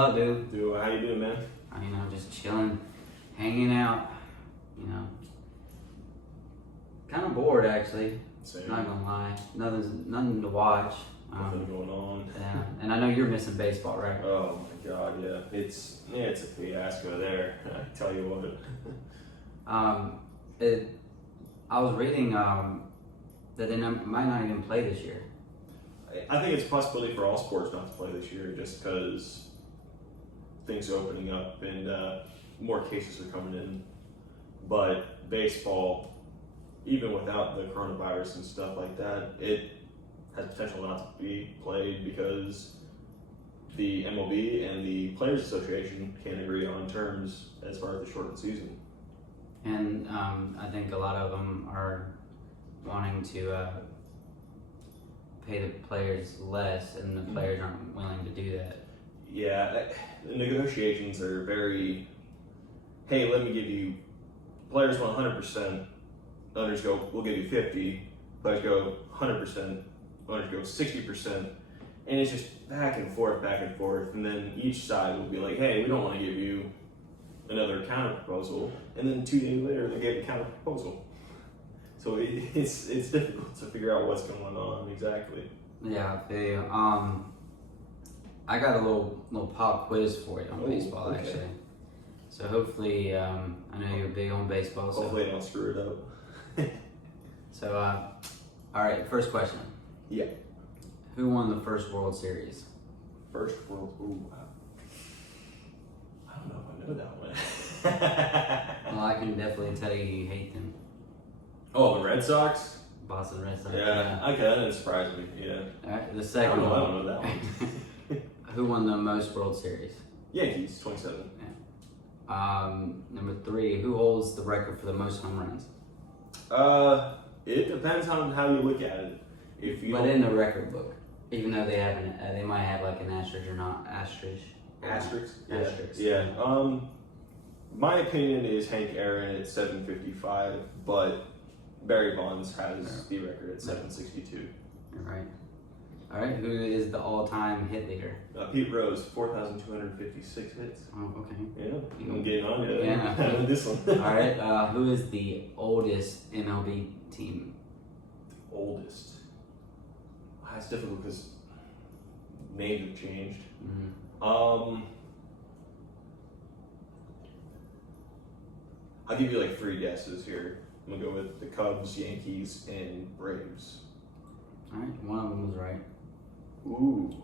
up, dude? How you doing, man? Just chilling, hanging out. Kind of bored actually. Same. Not gonna lie, nothing to watch. Nothing going on. Yeah, and I know you're missing baseball, right? Oh my God, yeah. It's a fiasco there. I tell you what. I was reading that they might not even play this year. I think it's a possibility for all sports not to play this year, just because things are opening up and more cases are coming in. But baseball, even without the coronavirus and stuff like that, it has potential not to be played because the MLB and the Players Association can't agree on terms as far as the shortened season. And I think a lot of them are wanting to pay the players less, and the players aren't willing to do that. Yeah, the negotiations are very, hey, let me give you, players want 100%, owners go, we'll give you 50, players go 100%, owners go 60%, and it's just back and forth, and then each side will be like, hey, we don't want to give you another counter proposal, and then 2 days later they gave a counter proposal. So it's difficult to figure out what's going on exactly. Yeah, I got a little pop quiz for you on baseball, okay. actually. So hopefully, I know you're big on baseball. So Hopefully I don't screw it up. So, all right, first question. Yeah. Who won the first World Series? First World. Ooh, wow. I don't know if I know that one. Well, I can definitely tell you hate them. Oh, the Red Sox? Boston Red Sox. Yeah. Okay, that didn't surprise me. Yeah. All right, the I second don't one. know that one. Who won the most World Series? Yankees, 27. Number 3. Who holds the record for the most home runs? It depends on how you look at it. If you But in the record book, even though they haven't, they might have like an asterisk or not asterisk. Asterisks? Asterisks. Yeah. My opinion is Hank Aaron at 755, but Barry Bonds has the record at 762. You're right. All right. Who is the all-time hit leader? Pete Rose, 4,256 hits. Oh, okay. Yeah, I'm getting on you. Yeah. This one. All right. Who is the oldest MLB team? Oldest. It's difficult because names have changed. Mm-hmm. I'll give you like 3 guesses here. I'm gonna go with the Cubs, Yankees, and Braves. All right. One of them was right. Ooh.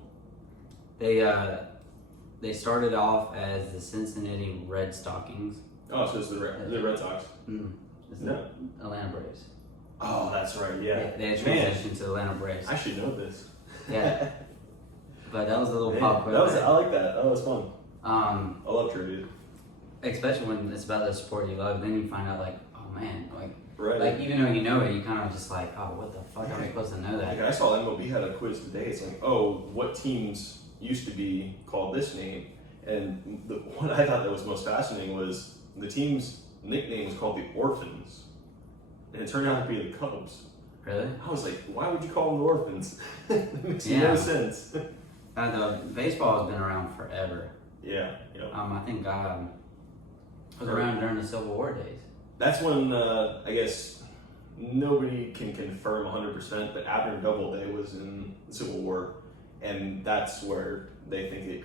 They started off as the Cincinnati Red Stockings. Oh, so it's the Red Sox. It's No. the Atlanta Braves. Oh, that's right. Yeah. They had transitioned to the Atlanta Braves. I should know this. Yeah. But that was a little Man, pop quiz. I like that. That was fun. I Um, love trivia. especially when it's about the sport you love, then you find out like, oh man, Right. like even though you know it, you kind of just like, oh, what the fuck am I supposed to know that? Like I saw MLB had a quiz today. It's like, oh, what teams used to be called this name? And the one I thought that was most fascinating was the team's nickname was called the Orphans, and it turned out to be the Cubs. Really? I was like, why would you call them the Orphans? That makes Yeah. no sense. The baseball has been around forever. Yeah. I think was around during the Civil War days. That's when I guess nobody can confirm 100%, but Abner Doubleday was in the Civil War, and that's where they think it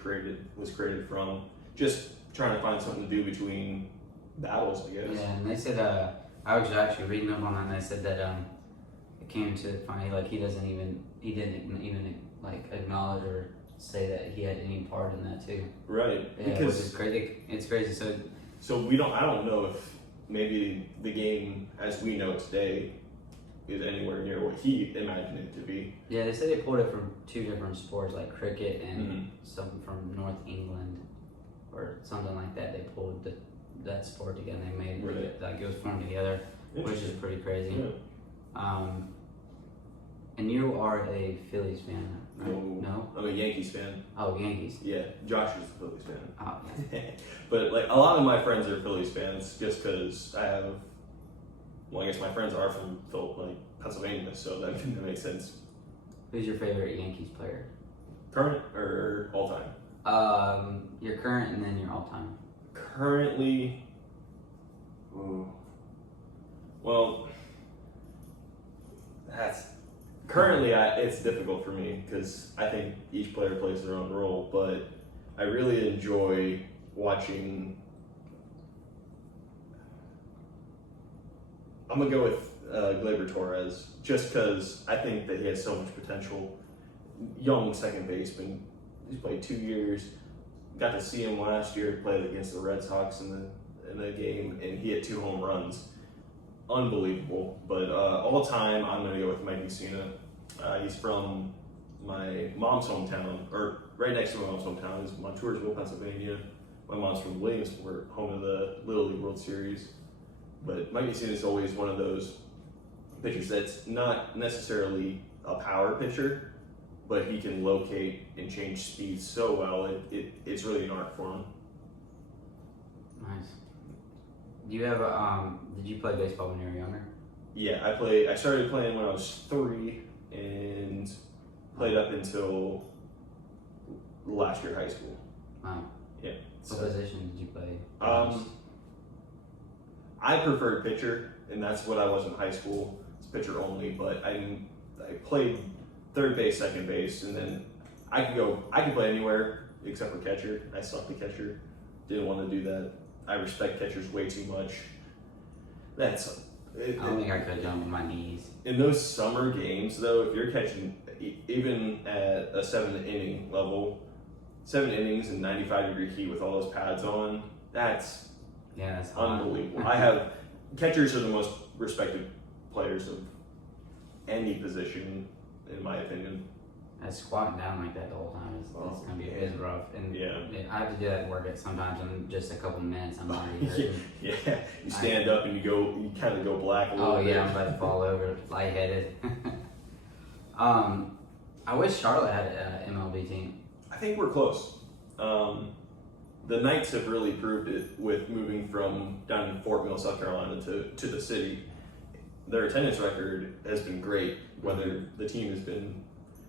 was created from. Just trying to find something to do between battles, I guess. Yeah, and they said I was actually reading up on that, and they said that it came to find like he didn't even like acknowledge or say that he had any part in that too. Right. Yeah, because which is crazy. It's crazy. So I don't know if maybe the game as we know today is anywhere near what he imagined it to be. yeah, they said they pulled it from 2 different sports like cricket and Mhm. something from North England or something like that. They pulled that sport together. And they made it like it was formed together, which is pretty crazy. Yeah. And you are a Phillies fan, right? No? I'm a Yankees fan. Oh, Yankees. Yeah, Josh is a Phillies fan. Oh, yeah. But like a lot of my friends are Phillies fans just because I guess my friends are from Pennsylvania, so that makes sense. Who's your favorite Yankees player? Current or all time? Your current and then your all-time. Currently, well, it's difficult for me because I think each player plays their own role, but I really enjoy watching. I'm gonna go with Gleyber Torres just because I think that he has so much potential. Young second baseman. He's played 2 years. Got to see him last year play against the Red Sox in the game, and he hit 2 home runs. Unbelievable. But all time, I'm gonna go with Mike Mussina. He's from my mom's hometown, or right next to my mom's hometown is Montoursville, Pennsylvania. My mom's from Williamsport, home of the Little League World Series. But Mike Mussina is always one of those pitchers that's not necessarily a power pitcher, but he can locate and change speed so well. It's really an art for him. Nice. Do you have did you play baseball when you were younger? Yeah, I started playing when I was 3 and played up until last year high school. Wow. Yeah. What position did you play? I preferred pitcher, and that's what I was in high school. It's pitcher only, but I played third base, second base, and then I could play anywhere except for catcher. I sucked at catcher. Didn't want to do that. I respect catchers way too much. I don't think I could jump on my knees. In those summer games, though, if you're catching even at a 7-inning level, 7 innings and 95-degree heat with all those pads on, that's unbelievable. Catchers are the most respected players of any position, in my opinion. Squatting down like that the whole time is gonna be rough, and I have to do that work sometimes. In just a couple minutes, I'm already hurting. Yeah, you stand up and you kind of go black a little bit. Oh yeah, I'm about to fall over, lightheaded. I wish Charlotte had an MLB team. I think we're close. The Knights have really proved it with moving from down in Fort Mill, South Carolina to the city. Their attendance record has been great, whether the team has been...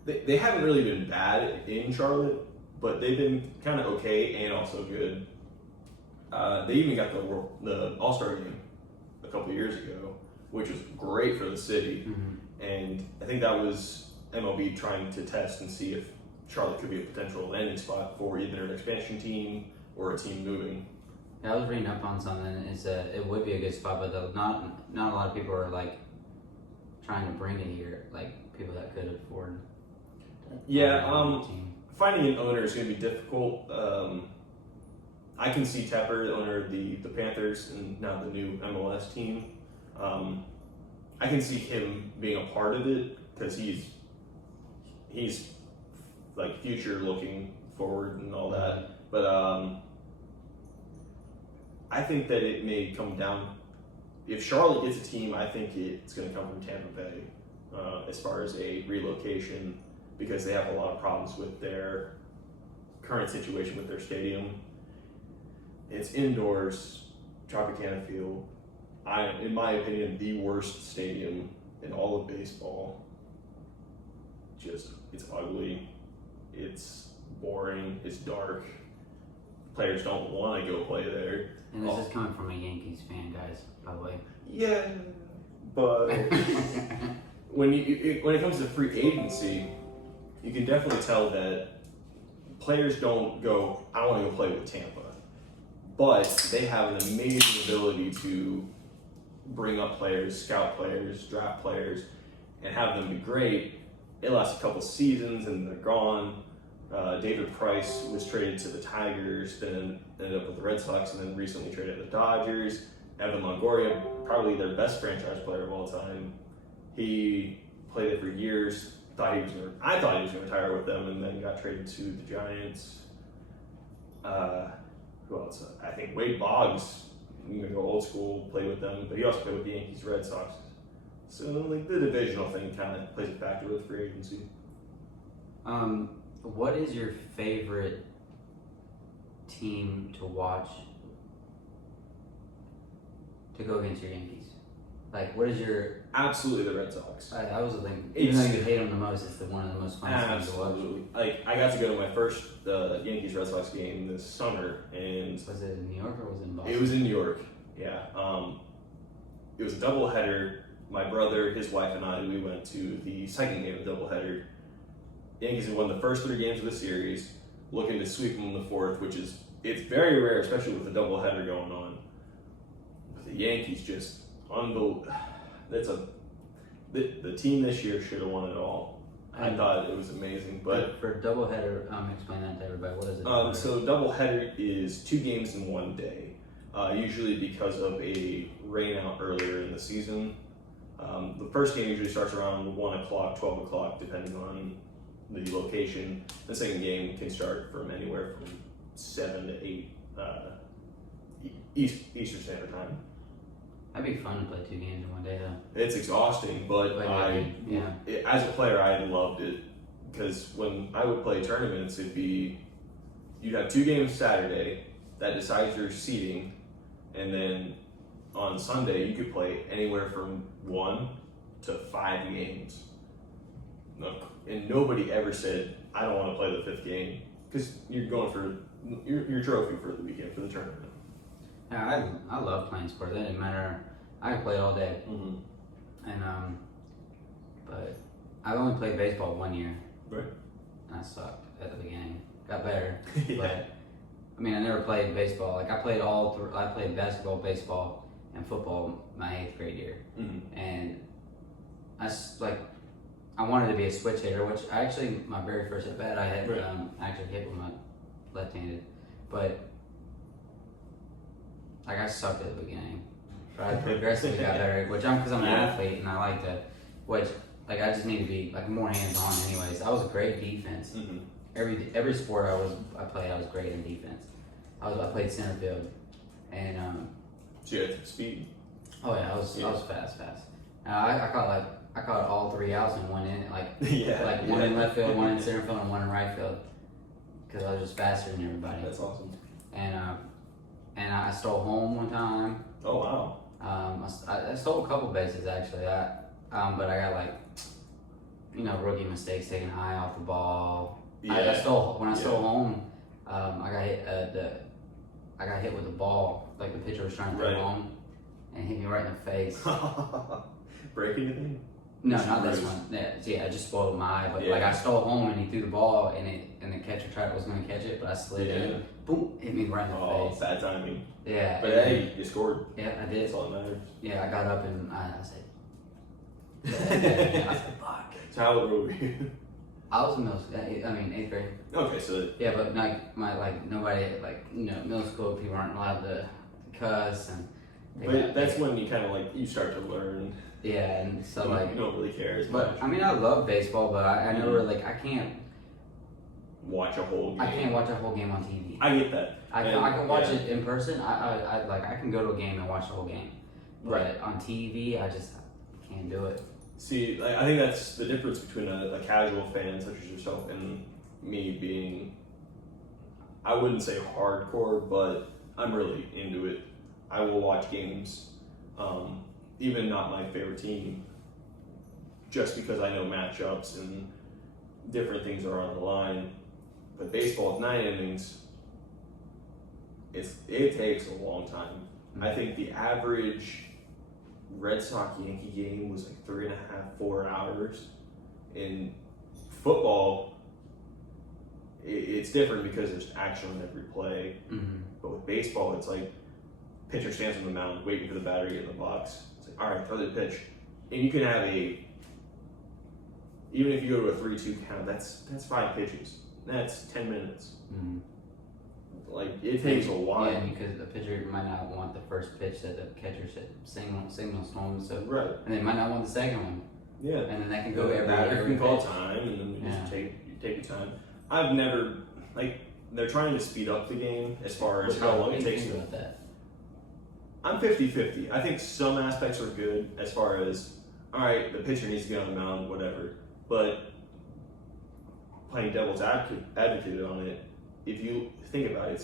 They haven't really been bad in Charlotte, but they've been kind of okay and also good. They even got the All-Star game a couple years ago, which was great for the city. Mm-hmm. And I think that was MLB trying to test and see if Charlotte could be a potential landing spot for either an expansion team or a team moving. Yeah, I was reading up on something. It would be a good spot, but not a lot of people are like trying to bring it here, like people that could afford. Yeah, finding an owner is going to be difficult. I can see Tepper, the owner of the Panthers and now the new MLS team. I can see him being a part of it because he's like future looking forward and all that. But I think that it may come down. If Charlotte gets a team, I think it's going to come from Tampa Bay as far as a relocation, because they have a lot of problems with their current situation with their stadium. It's indoors, Tropicana Field. In my opinion, the worst stadium in all of baseball. It's ugly, it's boring, it's dark. Players don't want to go play there. And this is coming from a Yankees fan, guys, by the way. Yeah, but when it comes to free agency, you can definitely tell that players don't go, I want to go play with Tampa. But they have an amazing ability to bring up players, scout players, draft players, and have them be great. It lasts a couple seasons and they're gone. David Price was traded to the Tigers, then ended up with the Red Sox, and then recently traded to the Dodgers. Evan Longoria, probably their best franchise player of all time. He played it for years. I thought he was going to retire with them, and then got traded to the Giants. Who else? I think Wade Boggs. I'm going to go old school, played with them, but he also played with the Yankees, Red Sox. So like the divisional thing kind of plays a factor with free agency. What is your favorite team to watch to go against your Yankees? Like, what is your? Absolutely, the Red Sox. I was thinking, even though you hate them the most, it's one of the most fun games to watch. Absolutely. Like, I got to go to my first Yankees Red Sox game this summer, and Was it in New York or was it in Boston? it was in New York. Yeah. It was a doubleheader. My brother, his wife, and I, we went to the second game of the doubleheader. Yankees had won the first 3 games of the series, looking to sweep them in the fourth, which is it's very rare, especially with a doubleheader going on. But the Yankees just unbelievable. The team this year should have won it all. I thought it was amazing, but for a doubleheader, explain that to everybody. What is it? so doubleheader is 2 games in one day, usually because of a rain out earlier in the season. The first game usually starts around 1 o'clock, 12 o'clock, depending on the location. The second game can start from anywhere from 7 to 8 Eastern Standard Time. That'd be fun to play 2 games in one day, though. It's exhausting, but as a player, I loved it because when I would play tournaments, you'd have 2 games Saturday that decides your seeding, and then on Sunday you could play anywhere from 1 to 5 games. And nobody ever said, "I don't want to play the 5th game," because you're going for your trophy for the weekend for the tournament. Yeah, I love playing sports. It didn't matter. I could play all day. Mm-hmm. And but I only played baseball 1 year. Right. And I sucked at the beginning. Got better. Yeah. But I mean, I never played baseball. Like I played basketball, baseball, and football my 8th grade year. Mm-hmm. And I wanted to be a switch hitter, which my very first at bat I had Right. actually hit with my left-handed, but like I sucked at the beginning. But I progressively got better, because I'm an athlete and I like to, I just need to be like more hands-on. Anyways, I was a great defense. Mm-hmm. Every sport I played, I was great in defense. I played center field, and So you had speed. oh yeah, I was fast. I caught all 3 outs and one in, one in left field, one in center field, and one in right field, because I was just faster than everybody. That's awesome. And I stole home one time. Oh wow. I stole a couple bases actually. But I got rookie mistakes, taking an eye off the ball. Yeah. I stole home. I got hit with the ball, like the pitcher was trying to throw home, and hit me right in the face. Break anything? No, not this one. Yeah, I just spoiled my eye. But I stole home and he threw the ball and the catcher was going to catch it, but I slid in. Boom! Hit me right in the face. Bad timing. Yeah. But hey, you scored. Yeah, I did. That's all that matters. Yeah, I got up and I said. I said, fuck. So how old were you? I was in 8th grade. Okay, so yeah, but nobody middle school people aren't allowed to cuss and. But that's when you kind of you start to learn. Yeah, and so you don't really care as much. But I mean, I love baseball, but I never I can't watch a whole game. I can't watch a whole game on TV. I get that. I can watch it in person. I can go to a game and watch the whole game, but on TV, I just can't do it. See, I think that's the difference between a casual fan such as yourself and me being, I wouldn't say hardcore, but I'm really into it. I will watch games, even not my favorite team, just because I know matchups and different things are on the line. But baseball, 9 innings, it takes a long time. Mm-hmm. I think the average Red Sox Yankee game was 3.5, 4 hours. In football, it's different because there's action on every play. Mm-hmm. But with baseball, it's pitcher stands on the mound waiting for the batter to get in the box. It's all right, throw the pitch. And you can have even if you go to a 3-2 count, that's 5 pitches. That's 10 minutes. Mm-hmm. It takes a while. Yeah, because the pitcher might not want the first pitch that the catcher signals home, so and they might not want the second one. Yeah, and then that can go every can call time, and then you just take your time. I've never they're trying to speed up the game as far as how long it takes. About that? I'm 50-50. I think some aspects are good as far as all right, the pitcher needs to get on the mound, whatever, but playing devil's advocate on it. If you think about it,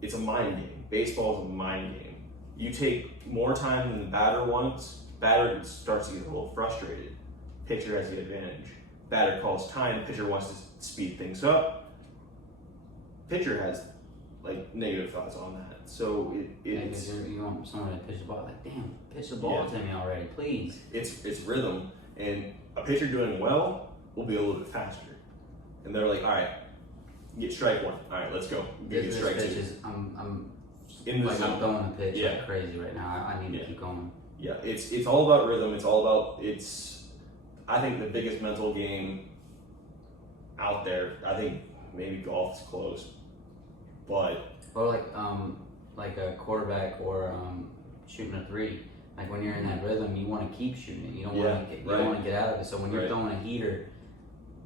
it's a mind game. Baseball is a mind game. you take more time than the batter wants, batter starts to get a little frustrated. Pitcher has the advantage. Batter calls time, pitcher wants to speed things up. Pitcher has like negative thoughts on that. So it's you want someone to pitch the ball, like, damn, pitch the ball to me already, please. It's rhythm, and a pitcher doing well will be a little bit faster. And they're like, all right, get strike one. All right, let's go. Get strike two. I'm in the like zone. I'm throwing a pitch like crazy right now. I need to keep going. Yeah, it's all about rhythm. It's all about I think the biggest mental game out there. I think maybe golf is close, but or like a quarterback or shooting a three. Like when you're in that rhythm, you want to keep shooting it. You don't want to get out of it. So when you're throwing a heater,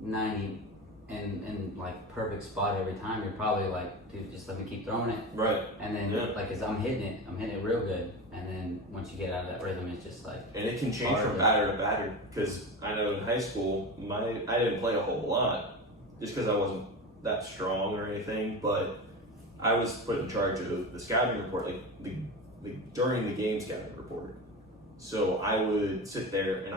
90 and like perfect spot every time, you're probably like, dude, just let me keep throwing it. Right. And then like as I'm hitting it real good. And then once you get out of that rhythm, it's just like. And it can change from batter to batter, because I know in high school, I didn't play a whole lot, just because I wasn't that strong or anything. But I was put in charge of the scouting report, like during the game scouting report. So I would sit there and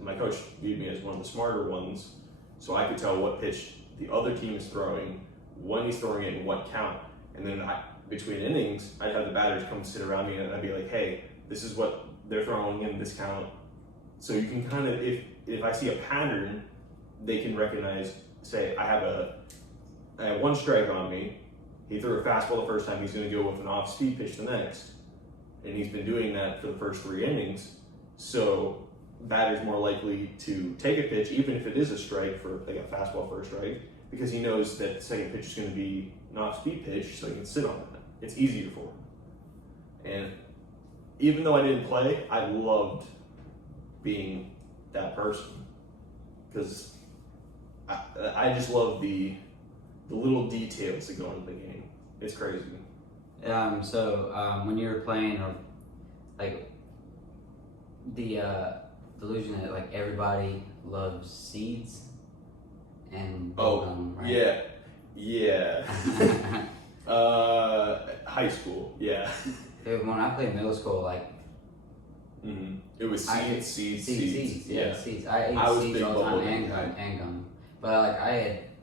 my coach viewed me as one of the smarter ones, so I could tell what pitch the other team is throwing, when he's throwing it, and what count. And then between innings, I'd have the batters come sit around me, and I'd be like, hey, this is what they're throwing in this count. So you can kind of, if I see a pattern, they can recognize, say, I have one strike on me. He threw a fastball the first time, he's going to go with an off-speed pitch the next. And he's been doing that for the first 3 innings. So batter's more likely to take a pitch, even if it is a strike for like a fastball for a strike, because he knows that the second pitch is going to be an off-speed pitch, so he can sit on that. It's easier for him. And even though I didn't play, I loved being that person, because I just love the little details that go into the game. It's crazy. So when you were playing, or like the delusion that like everybody loves seeds and right? yeah. High school, yeah. When I played middle school, like it was seeds. Seeds. I ate seeds all the time and gum. But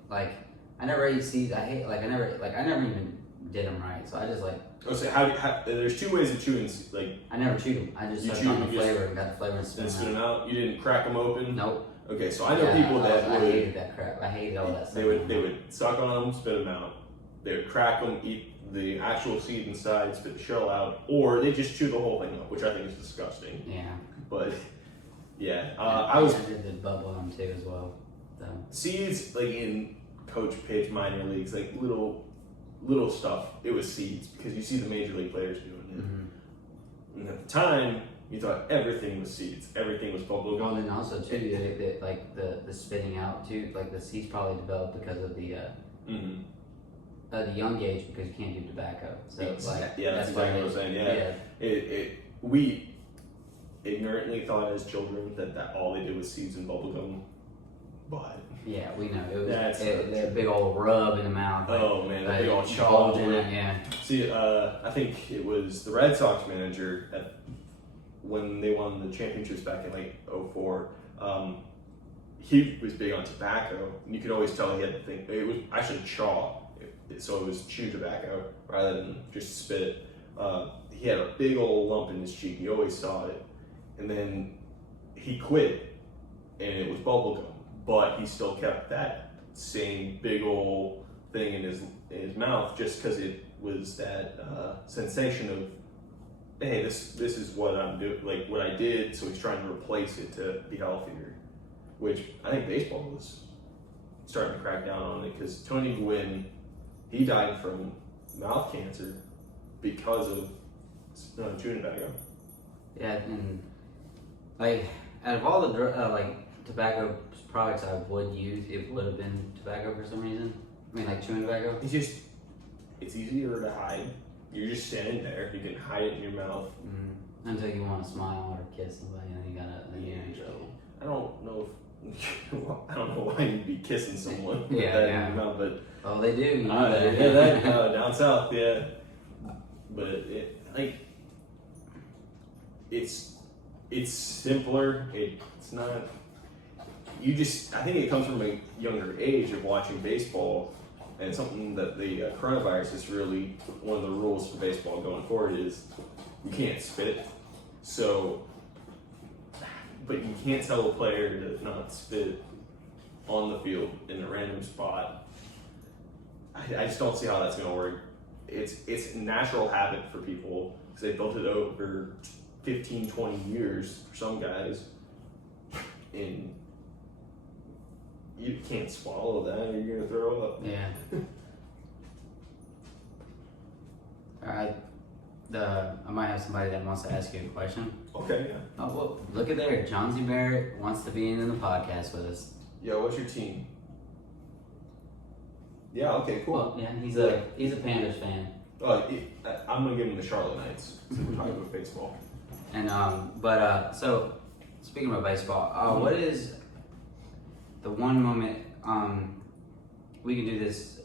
like I never ate seeds. I never even did them right. So I just like. Oh, so how there's 2 ways of chewing. Like I never chewed them. I just sucked on the flavor and got the flavor and spit them out. You didn't crack them open. Nope. Okay, so I know people that I hated that crap. I hated all that stuff. They would suck on them, spit them out. They would crack them, eat the actual seed inside, spit the shell out, or they just chew the whole thing up, which I think is disgusting. Yeah. But yeah, I did the bubble gum too as well. So. Seeds, like in coach pitch minor leagues, like little stuff. It was seeds, because you see the major league players doing it. Mm-hmm. And at the time, you thought everything was seeds. Everything was bubble gum. Well, then also too, like the spitting out too, like the seeds probably developed because of the young age, because you can't do tobacco. So that's exactly what I'm saying. We ignorantly thought as children that all they did was seeds and bubble gum, but yeah, we know it was that big old rub in the mouth. Oh man, that big old chaw in it. Yeah. See, I think it was the Red Sox manager when they won the championships back in like 2004. He was big on tobacco, and you could always tell he had the thing. It was actually chaw. So it was chew tobacco rather than just spit it. He had a big old lump in his cheek. You always saw it. And then he quit, and it was bubble gum. But he still kept that same big old thing in his mouth, just because it was that sensation of, hey, this is what I'm doing, like what I did. So he's trying to replace it to be healthier, which I think baseball was starting to crack down on it, because Tony Gwynn, he died from mouth cancer because of chewing tobacco. Yeah, and like out of all the tobacco products I would use, it would have been tobacco for some reason. I mean, like chewing tobacco. It's easier to hide. You're just standing there. You can hide it in your mouth until you want to smile or kiss somebody, and you gotta. I don't know. I don't know why you'd be kissing someone with that in your mouth, but they do. down south, yeah. but it's simpler. It's not. I think it comes from a younger age of watching baseball, and something that the coronavirus is really one of the rules for baseball going forward is you can't spit. So, but you can't tell a player to not spit on the field in a random spot. I just don't see how that's going to work. It's a natural habit for people because they built it over 15, 20 years for some guys, and you can't swallow that or you're gonna throw up. Yeah. Alright. I might have somebody that wants to ask you a question. Okay, yeah. Oh, well, look at there. John Z. Barrett wants to be in the podcast with us. Yo, what's your team? Yeah, okay, cool. Well, yeah, he's a Panthers fan. I'm gonna give him the Charlotte Knights since we're talking about baseball. And so speaking about baseball, what is the one moment? We can do this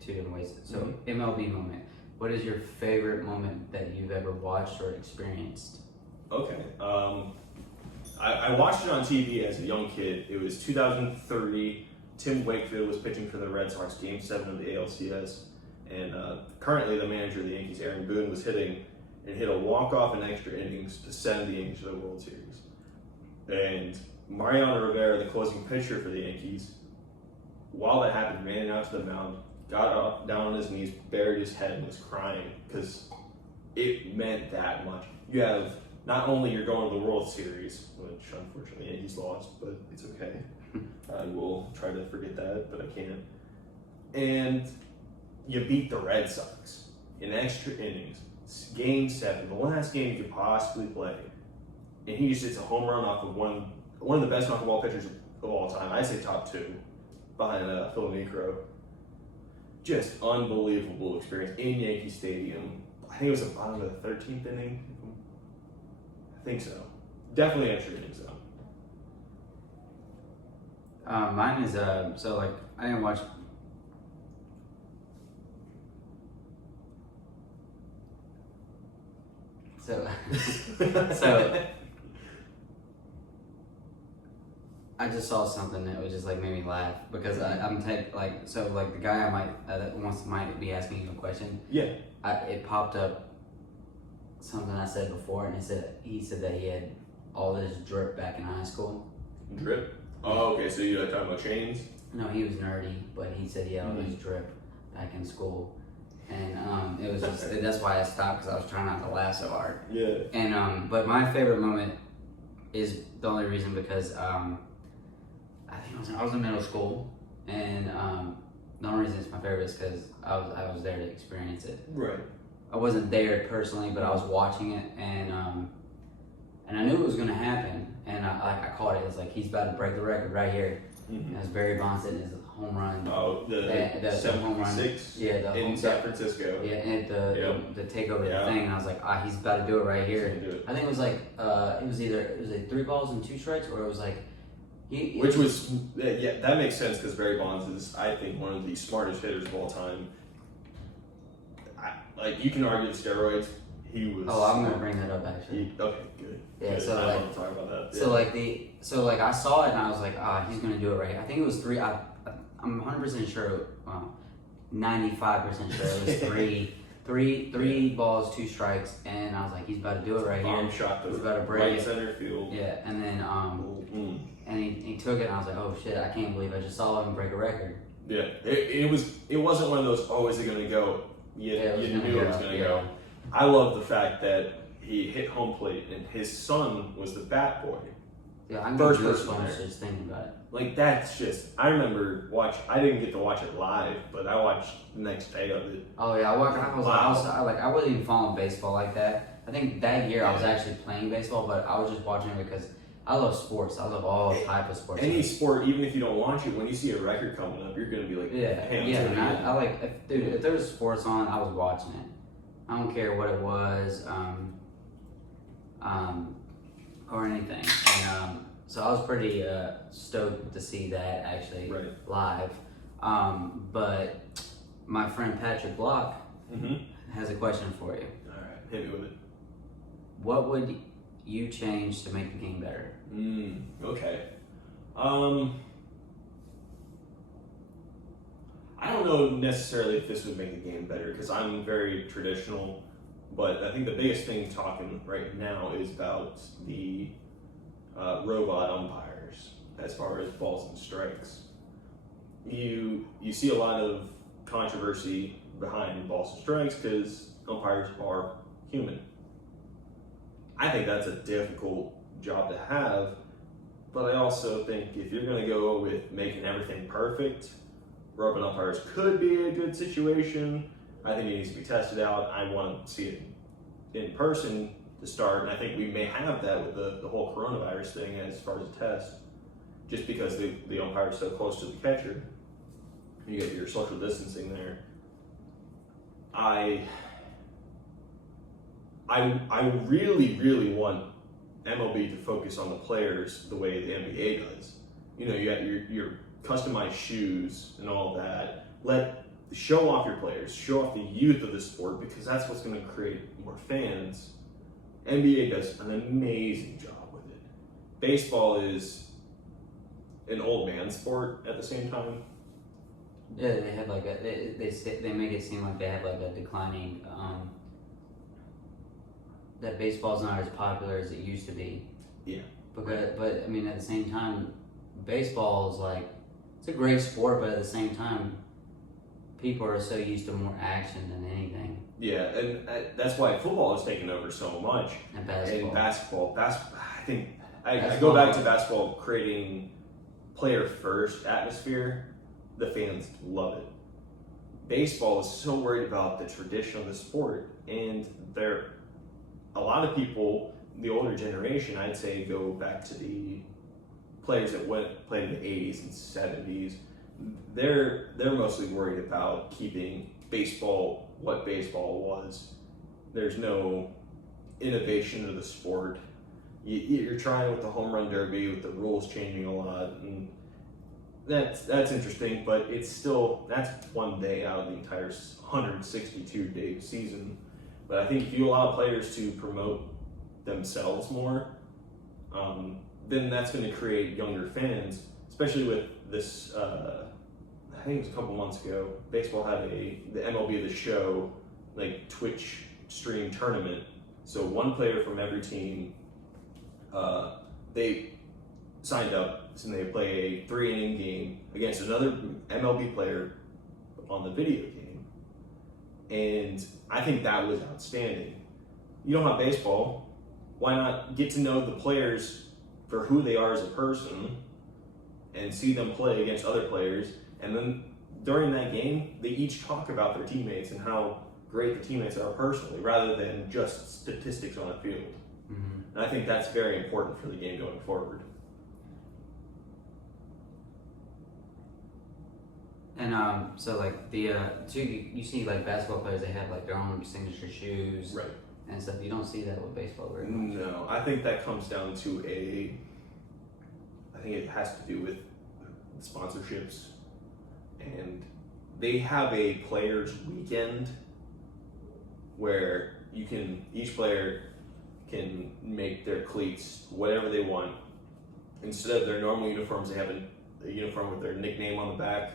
two different ways. So MLB moment. What is your favorite moment that you've ever watched or experienced? Okay. I watched it on TV as a young kid. It was 2003. Tim Wakefield was pitching for the Red Sox, Game 7 of the ALCS. And currently the manager of the Yankees, Aaron Boone, was hitting and hit a walk-off in extra innings to send the Yankees to the World Series. And Mariano Rivera, the closing pitcher for the Yankees, while that happened, ran out to the mound, got up, down on his knees, buried his head, and was crying because it meant that much. You have not only you're going to the World Series, which unfortunately Yankees lost, but it's okay. I will try to forget that, but I can't. And you beat the Red Sox in extra innings. Game 7, the last game you could possibly play. And he just hits a home run off of one of the best knuckleball pitchers of all time. I'd say top 2, behind Phil Necro. Just unbelievable experience in Yankee Stadium. I think it was the bottom of the 13th inning. I think so. Definitely extra innings though. Mine is so like I didn't watch. So I just saw something that was just like made me laugh because I'm like the guy I might that might be asking you a question. Yeah. It popped up something I said before, and he said that he had all this drip back in high school. Drip? Oh, okay. So you're talking about chains? No, he was nerdy, but he said he had all this drip back in school, and it was just that's why I stopped because I was trying not to laugh so hard. Yeah. And but my favorite moment is the only reason because I think I was in middle school, and the only reason it's my favorite is because I was there to experience it. Right. I wasn't there personally, but I was watching it, and I knew it was gonna happen, and I caught it. It was like he's about to break the record right here. And it was Barry Bonds hitting his home run. Oh, the 76 yeah, in San Francisco. Yeah, and the takeover the thing, and I was like, he's about to do it right here. I think it was like it was either 3 balls and 2 strikes, or it was like that makes sense because Barry Bonds is, I think, one of the smartest hitters of all time. Like you can argue the steroids. He was. Oh, I'm gonna bring that up actually. Okay, good. Yeah, good. so I like, want to talk about that. So I saw it and I was like, he's gonna do it right. I think it was 3. I'm 100% sure. 95% sure it was 3 balls, 2 strikes, and I was like, he's about to do it right here. Bomb shot, he's about to break right it. center field. Yeah, and then and he took it, and I was like, oh shit, I can't believe I just saw him break a record. Yeah, it wasn't one of those. Oh, is it gonna go? You knew it was gonna go. I love the fact that he hit home plate and his son was the bat boy. Yeah, I'm first person just thinking about it. Like that's just. I remember I didn't get to watch it live, but I watched the next day of it. Oh yeah, I wasn't even following baseball like that. I think that year I was actually playing baseball, but I was just watching it because I love sports. I love all type of sports. Any sport, even if you don't watch it, when you see a record coming up, you're gonna be like, And I like, if there was sports on, I was watching it. I don't care what it was, or anything. And so I was pretty stoked to see that actually live. But my friend Patrick Block, has a question for you. All right, hit me with it. What would you change to make the game better? Okay. I don't know necessarily if this would make the game better because I'm very traditional, but I think the biggest thing talking right now is about the robot umpires as far as balls and strikes. You see a lot of controversy behind balls and strikes because umpires are human. I think that's a difficult job to have, but I also think if you're going to go with making everything perfect, robot umpires could be a good situation. I think it needs to be tested out. I want to see it in person to start, and I think we may have that with the whole coronavirus thing as far as a test, just because the umpire is so close to the catcher. You get your social distancing there. I really, really want MLB to focus on the players the way the NBA does. You know, you got your customized shoes and all that. Show off your players, show off the youth of the sport because that's what's going to create more fans. NBA does an amazing job with it. Baseball is an old man sport at the same time. Yeah, they have like they make it seem like they have like a declining that baseball's not as popular as it used to be. Yeah. But I mean at the same time, baseball is like it's a great sport, but at the same time, people are so used to more action than anything. Yeah, and that's why football has taken over so much. And basketball. I think I go back to basketball creating player first atmosphere. The fans love it. Baseball is so worried about the tradition of the sport, and a lot of people, the older generation, I'd say, go back to the players that played in the 80s and 70s. They're mostly worried about keeping baseball what baseball was. There's no innovation of the sport. You're trying with the home run derby with the rules changing a lot, and that's interesting, but it's still, that's one day out of the entire 162-day season. But I think if you allow players to promote themselves more, then that's going to create younger fans, especially with this, I think it was a couple months ago, baseball had the MLB The Show, like Twitch stream tournament. So one player from every team, they signed up and they play a 3-inning game against another MLB player on the video game. And I think that was outstanding. You don't have baseball, why not get to know the players for who they are as a person and see them play against other players, and then during that game, they each talk about their teammates and how great the teammates are personally, rather than just statistics on a field. Mm-hmm. And I think that's very important for the game going forward. And so like you see like basketball players, they have like their own signature shoes, right, and stuff. You don't see that with baseball very much. No, I think that comes down to I think it has to do with sponsorships, and they have a players weekend where each player can make their cleats whatever they want. Instead of their normal uniforms, they have a uniform with their nickname on the back.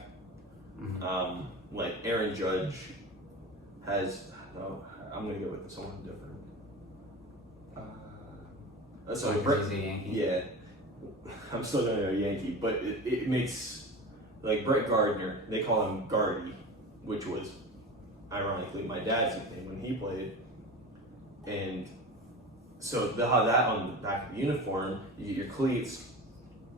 Mm-hmm. Like Aaron Judge has, I'm going to go with someone different. So he's a Yankee. Yeah, I'm still going to go Yankee, but it makes, like Brett Gardiner, they call him Gardy, which was ironically my dad's nickname when he played. And so they'll have that on the back of the uniform. You get your cleats.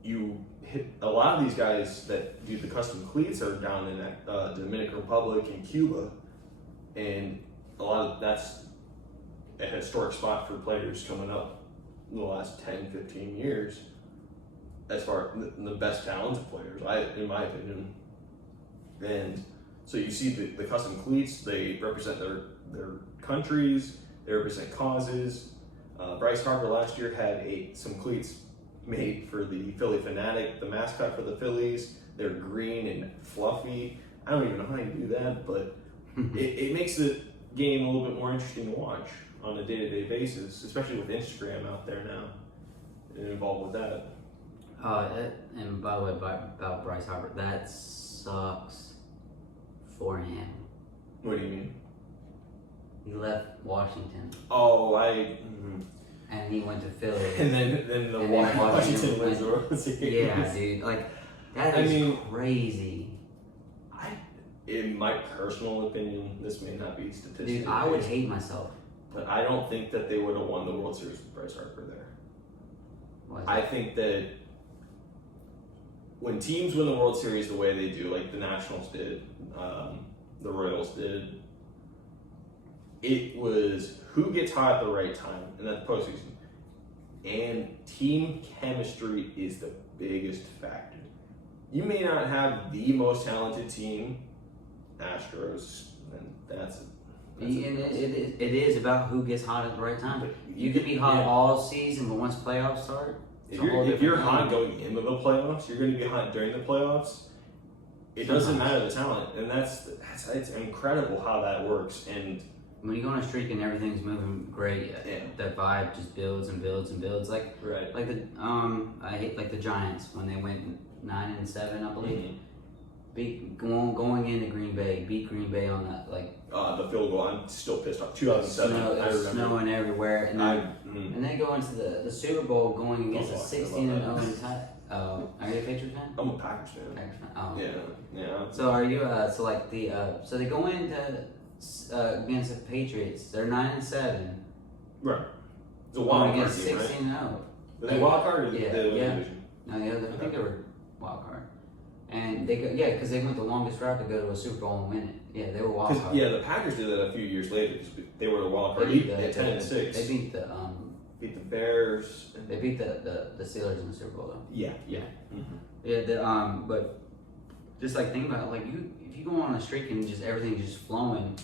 You hit a lot of these guys that do the custom cleats are down in Dominican Republic and Cuba, and a lot of that's a historic spot for players coming up in the last 10, 15 years as far as the best talented players, in my opinion. And so you see the custom cleats, they represent their countries, they represent causes. Bryce Harper last year had some cleats made for the Philly Fanatic, the mascot for the Phillies. They're green and fluffy. I don't even know how you do that, but it makes it game a little bit more interesting to watch on a day-to-day basis, especially with Instagram out there now and involved with that. And by the way, about Bryce Harper, that sucks for him. What do you mean? He left Washington. Oh, And he went to Philly. And then the Washington wins the World Series. Yeah, dude. Like, that is crazy. In my personal opinion, this may not be statistic. Dude, I would hate myself. But I don't think that they would have won the World Series with Bryce Harper there. I think that when teams win the World Series the way they do, like the Nationals did, the Royals did, it was who gets hot at the right time, and that's postseason. And team chemistry is the biggest factor. You may not have the most talented team, Astros, and that's it is about who gets hot at the right time. You could be hot all season, but once playoffs start, if you're hot going into the playoffs, you're going to be hot during the playoffs. It doesn't matter the talent, and it's incredible how that works. And when you go on a streak and everything's moving great, that vibe just builds and builds and builds. Like the I hate like the Giants when they went 9-7, I believe. Mm-hmm. Going into Green Bay, beat Green Bay on that the field goal. I'm still pissed off. 2007. I remember. Snowing everywhere, and then they go into the Super Bowl going against a 16-0 tie. Are you a Patriots fan? I'm a Packers fan. Oh. Yeah. So are you? So they go into against the Patriots. They're 9-7. Right. It's a wild card against team, 16-0. Were they wild card or yeah. division? No, I think they were wild card. And they go, because they went the longest route to go to a Super Bowl and win it. Yeah, they were wild card. Yeah, the Packers did that a few years later. They were a wild card. They beat 10-6. They beat the Bears. They beat the Steelers in the Super Bowl though. Yeah. Mm-hmm. Yeah. But just like think about it, like if you go on a streak and just everything's just flowing,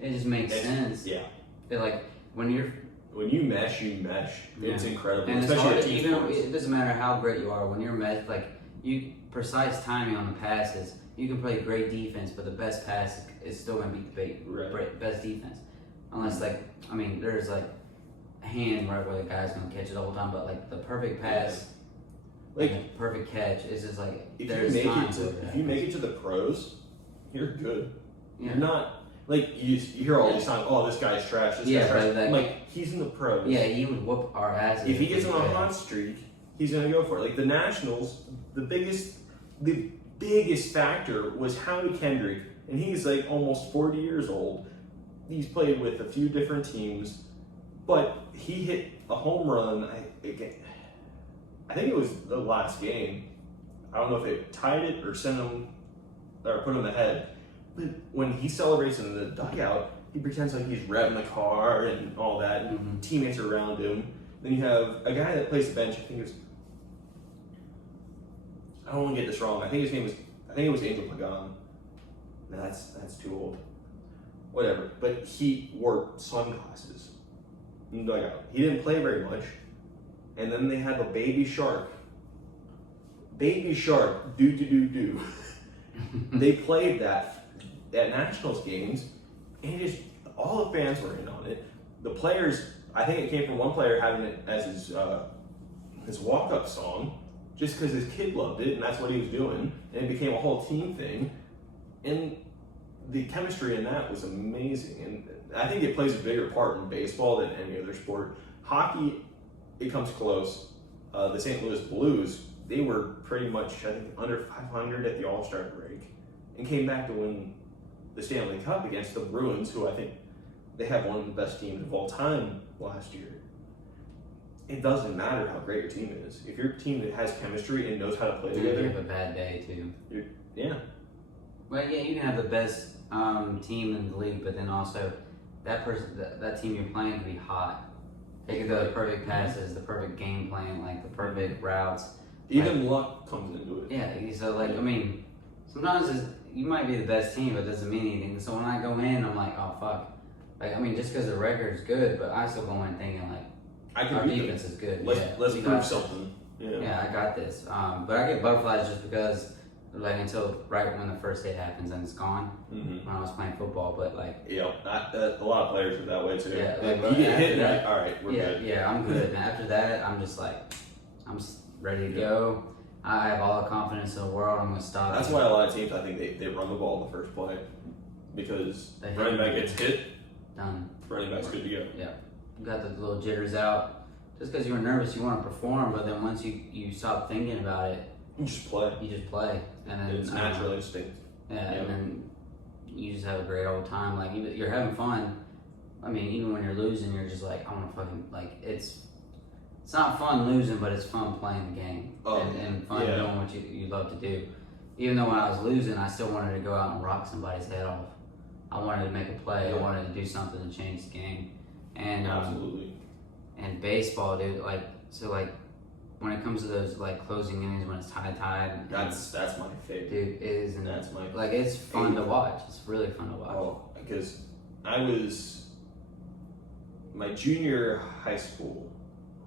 it just makes sense. Yeah. Like when you mesh, It's incredible. And especially it's hard, it doesn't matter how great you are. When you're meshed, like precise timing on the passes, you can play great defense, but the best pass is still going to be the best defense. Unless there's like a hand right where the guy's going to catch it the whole time, but like the perfect pass, like a perfect catch is just like if you make it to the pros, you're good. Yeah. You're not like you hear all these times. Oh, this guy's trash. This guy's trash. Like he's in the pros. Yeah, he would whoop our asses if he gets on a hot streak. He's gonna go for it. Like the Nationals, the biggest factor was Howie Kendrick, and he's like almost 40 years old. He's played with a few different teams, but he hit a home run. I think it was the last game. I don't know if it tied it or sent him or put him ahead. But when he celebrates in the dugout, he pretends like he's revving the car and all that, and teammates are around him. Then you have a guy that plays the bench. I don't want to get this wrong. I think it was Angel Pagan. No, that's too old. Whatever. But he wore sunglasses in the dugout. He didn't play very much. And then they had a baby shark. Baby shark, do. They played that at Nationals games, and all the fans were in on it. The players, I think it came from one player having it as his walk-up song, just because his kid loved it, and that's what he was doing, and it became a whole team thing. And the chemistry in that was amazing, and I think it plays a bigger part in baseball than any other sport. Hockey, it comes close. The St. Louis Blues, they were pretty much, I think, under 500 at the All-Star break, and came back to win the Stanley Cup against the Bruins, who I think they have one of the best teams of all time last year. It doesn't matter how great your team is. If your team has chemistry and knows how to play together. You have a bad day too. Yeah. Well, yeah, you can have the best team in the league, but then also that team you're playing can be hot. They could go the perfect passes, the perfect game plan, like the perfect routes. Even luck comes into it. Yeah, so sometimes you might be the best team, but it doesn't mean anything. So when I go in, I'm like, oh fuck. Just because the record's good, but I still go in thinking like, our defense is good. Let's prove something. Yeah, I got this. But I get butterflies just because like until right when the first hit happens and it's gone. Mm-hmm. When I was playing football, but like a lot of players are that way too. Yeah, like, like, you get hit, that, like, all right, we're good. Yeah, I'm good. And after that, I'm just like, I'm ready to go. I have all the confidence in the world. I'm gonna stop. That's why a lot of teams, I think they run the ball the first play because running back gets hit, done. Running back's good to go. Yeah, you got the little jitters out. Just because you were nervous, you want to perform, but then once you stop thinking about it, you just play. And then it's natural instinct. Yeah, and then you just have a great old time. Like you're having fun. I mean, even when you're losing, you're just like, I want to fucking like it's not fun losing, but it's fun playing the game and fun doing what you love to do. Even though when I was losing, I still wanted to go out and rock somebody's head off. I wanted to make a play. I wanted to do something to change the game. And absolutely. And baseball, dude, like when it comes to those like closing innings when it's tie, that's my favorite. Dude, it is, and that's my like it's fun to watch. It's really fun to watch. Oh, because I was my junior high school.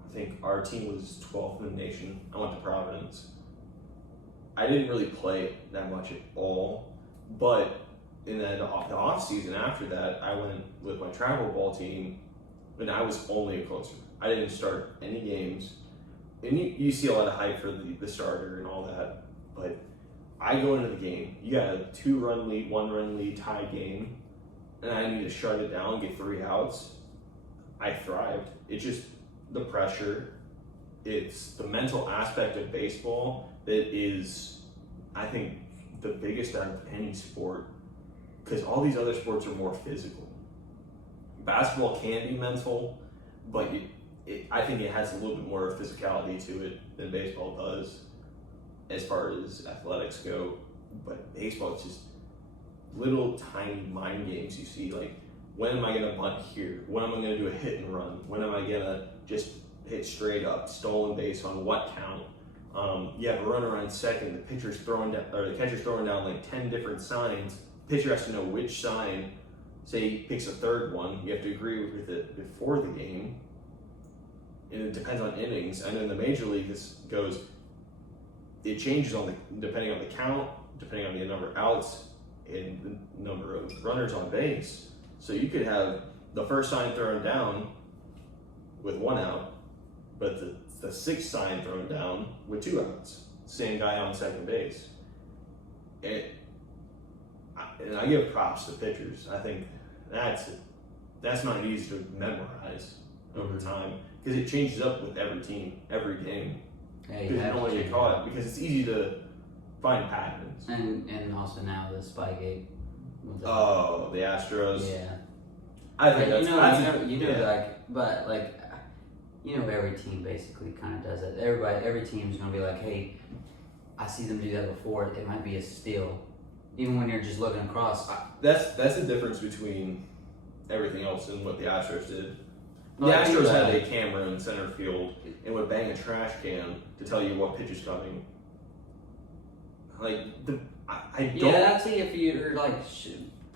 I think our team was 12th in the nation. I went to Providence. I didn't really play that much at all, but in the off season after that, I went with my travel ball team, and I was only a closer. I didn't start any games, and you see a lot of hype for the starter and all that, but I go into the game. You got a 2-run lead, 1-run lead tie game, and I need to shut it down, get 3 outs. I thrived. It's just the pressure. It's the mental aspect of baseball that is, I think, the biggest out of any sport, because all these other sports are more physical. Basketball can be mental, but I think it has a little bit more physicality to it than baseball does as far as athletics go. But baseball, it's just little tiny mind games you see, like, when am I going to bunt here? When am I going to do a hit and run? When am I going to just hit straight up, stolen base on what count? You have a runner on second, the pitcher's throwing down, or the catcher's throwing down like 10 different signs. Pitcher has to know which sign. Say he picks a third one, you have to agree with it before the game. And it depends on innings. I know in the major league this goes, it changes depending on the count, depending on the number of outs, and the number of runners on base. So you could have the first sign thrown down with 1 out, but the 6th sign thrown down with 2 outs. Same guy on second base. And I give props to pitchers. I think that's not easy to memorize over time, because it changes up with every team, every game. Because you don't want to get caught, because it's easy to find patterns. And also now the Spygate. The Astros. Yeah. I think every team basically kind of does it. Every team's gonna be like, hey, I see them do that before. It might be a steal, even when you're just looking across. That's the difference between everything else and what the Astros did. The Well, Astros had a camera in center field and would bang a trash can to tell you what pitch is coming. Like I don't. Yeah, that's if you're like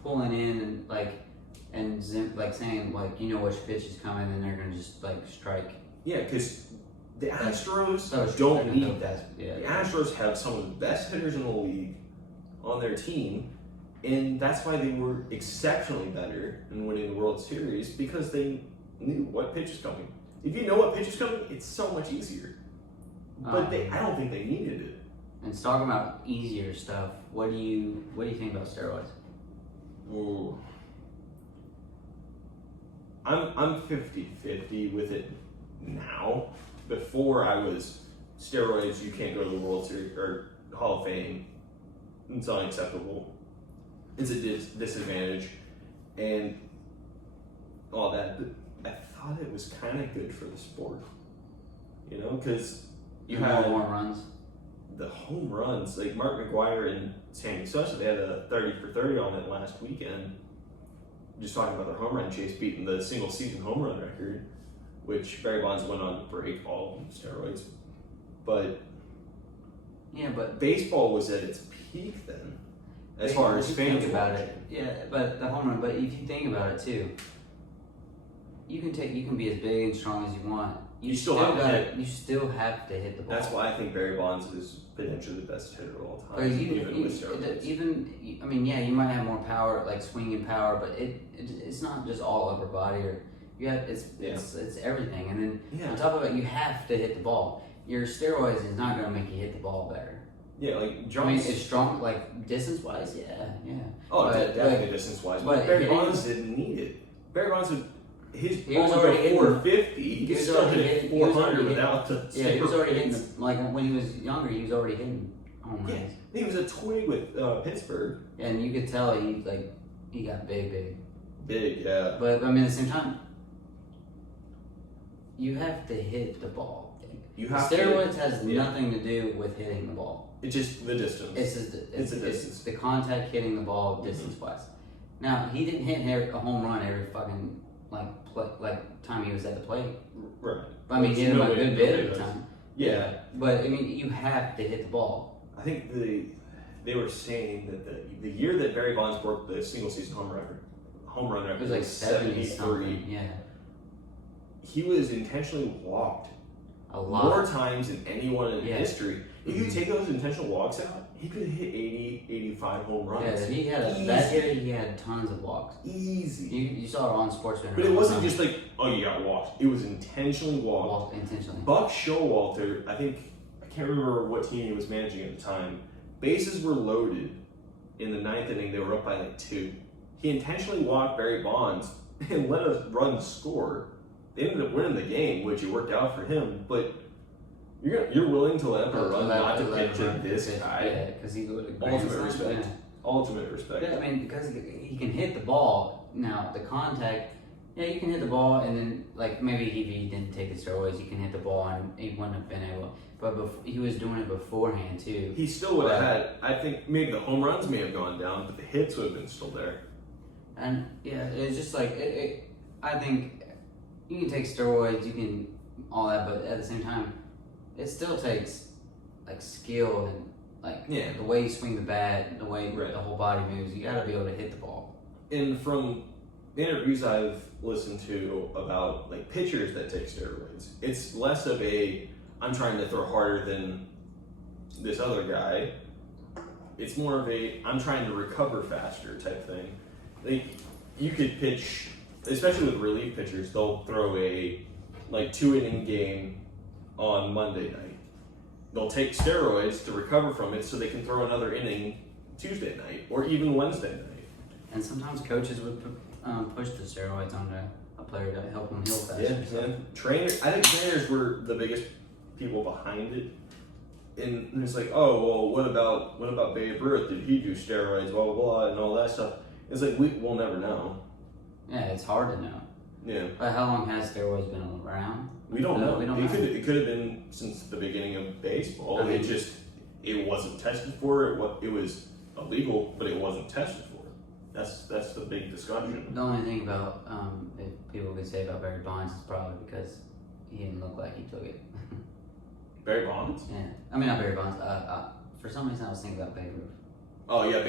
pulling in and saying like which pitch is coming, and they're gonna just like strike. Yeah, because the Astros don't need that. Yeah. The Astros have some of the best hitters in the league on their team, and that's why they were exceptionally better in winning the World Series, because they knew what pitch is coming. If you know what pitch is coming, it's so much easier. But I don't think they needed it. And talking about easier stuff, what do you think about steroids? Ooh. I'm 50-50 with it now. Before I was steroids, you can't go to the World Series or Hall of Fame. It's unacceptable. It's a disadvantage, and all that. But I thought it was kind of good for the sport, because you had more runs. The home runs, like Mark McGwire and Sammy Sosa, they had a 30 for 30 on it last weekend. Just talking about their home run chase, beating the single season home run record, which Barry Bonds went on to break all steroids. But baseball was at its peak then, as far as fans about it. Yeah, but the home run. But if you think about it too, you can be as big and strong as you want. You still have to hit. You still have to hit the ball. That's why I think Barry Bonds is potentially the best hitter of all time. I mean, yeah, you might have more power, like swinging power, but it's not just all upper body or it's everything. And then on top of it, you have to hit the ball. Your steroids is not going to make you hit the ball better. Yeah, like Jones. I mean, it's strong, like distance wise, yeah. Oh, definitely distance wise. But Barry Bonds didn't need it. Barry Bonds he was already 450. He was still hitting 400 without the steroids. Yeah, he was already hitting, like when he was younger, he was already hitting home runs. Yeah, he was a twig with Pittsburgh. Yeah, and you could tell he got big. Big, yeah. But I mean, at the same time, you have to hit the ball. Steroids has nothing to do with hitting the ball. It's just the distance. It's the distance. It's the contact hitting the ball distance wise. Now he didn't hit a home run every fucking time he was at the plate. Right. But, I mean, he hit him a good bit at the time. Yeah. But I mean, you have to hit the ball. I think they were saying that the year that Barry Bonds broke the single season home run record it was like 73. Yeah. He was intentionally walked a lot more times than anyone in history. If you take those intentional walks out, he could hit 80, 85 home runs. Yeah, that year he had tons of walks. Easy. You saw it on SportsCenter. But it wasn't just like, oh, you got walked. It was intentionally walked. Walked intentionally. Buck Showalter, I can't remember what team he was managing at the time. Bases were loaded in the 9th inning. They were up by like 2. He intentionally walked Barry Bonds and let us run score. They ended up winning the game, which it worked out for him. But you're willing to let him run, not to pitch at this guy. Yeah, because he would. Ultimate respect. Ultimate respect. Yeah, I mean, because he can hit the ball. Now the contact. Yeah, you can hit the ball, and then like maybe if he didn't take the steroids, you can hit the ball, and he wouldn't have been able. But he was doing it beforehand too. He still would have had. I think maybe the home runs may have gone down, but the hits would have been still there. And yeah, it's just like I think you can take steroids, you can all that, but at the same time, it still takes like skill and like the way you swing the bat, the way the whole body moves. You got to be able to hit the ball. And from the interviews I've listened to about like pitchers that take steroids, it's less of I'm trying to throw harder than this other guy. It's more of I'm trying to recover faster type thing. Like you could pitch, especially with relief pitchers, they'll throw a 2-inning game on Monday night. They'll take steroids to recover from it so they can throw another inning Tuesday night or even Wednesday night. And sometimes coaches would push the steroids onto a player to help them heal faster. I think trainers were the biggest people behind it. And it's like, oh well, what about Babe Ruth? Did he do steroids? Blah blah blah, and all that stuff. It's like we'll never know. Yeah, it's hard to know. Yeah. But how long has steroids been around? We don't know. It could have been since the beginning of baseball. I mean, it wasn't tested for. It was illegal, but it wasn't tested for. That's the big discussion. The only thing about that people could say about Barry Bonds is probably because he didn't look like he took it. Barry Bonds? Yeah, I mean not Barry Bonds. For some reason I was thinking about Babe Ruth. Oh yeah,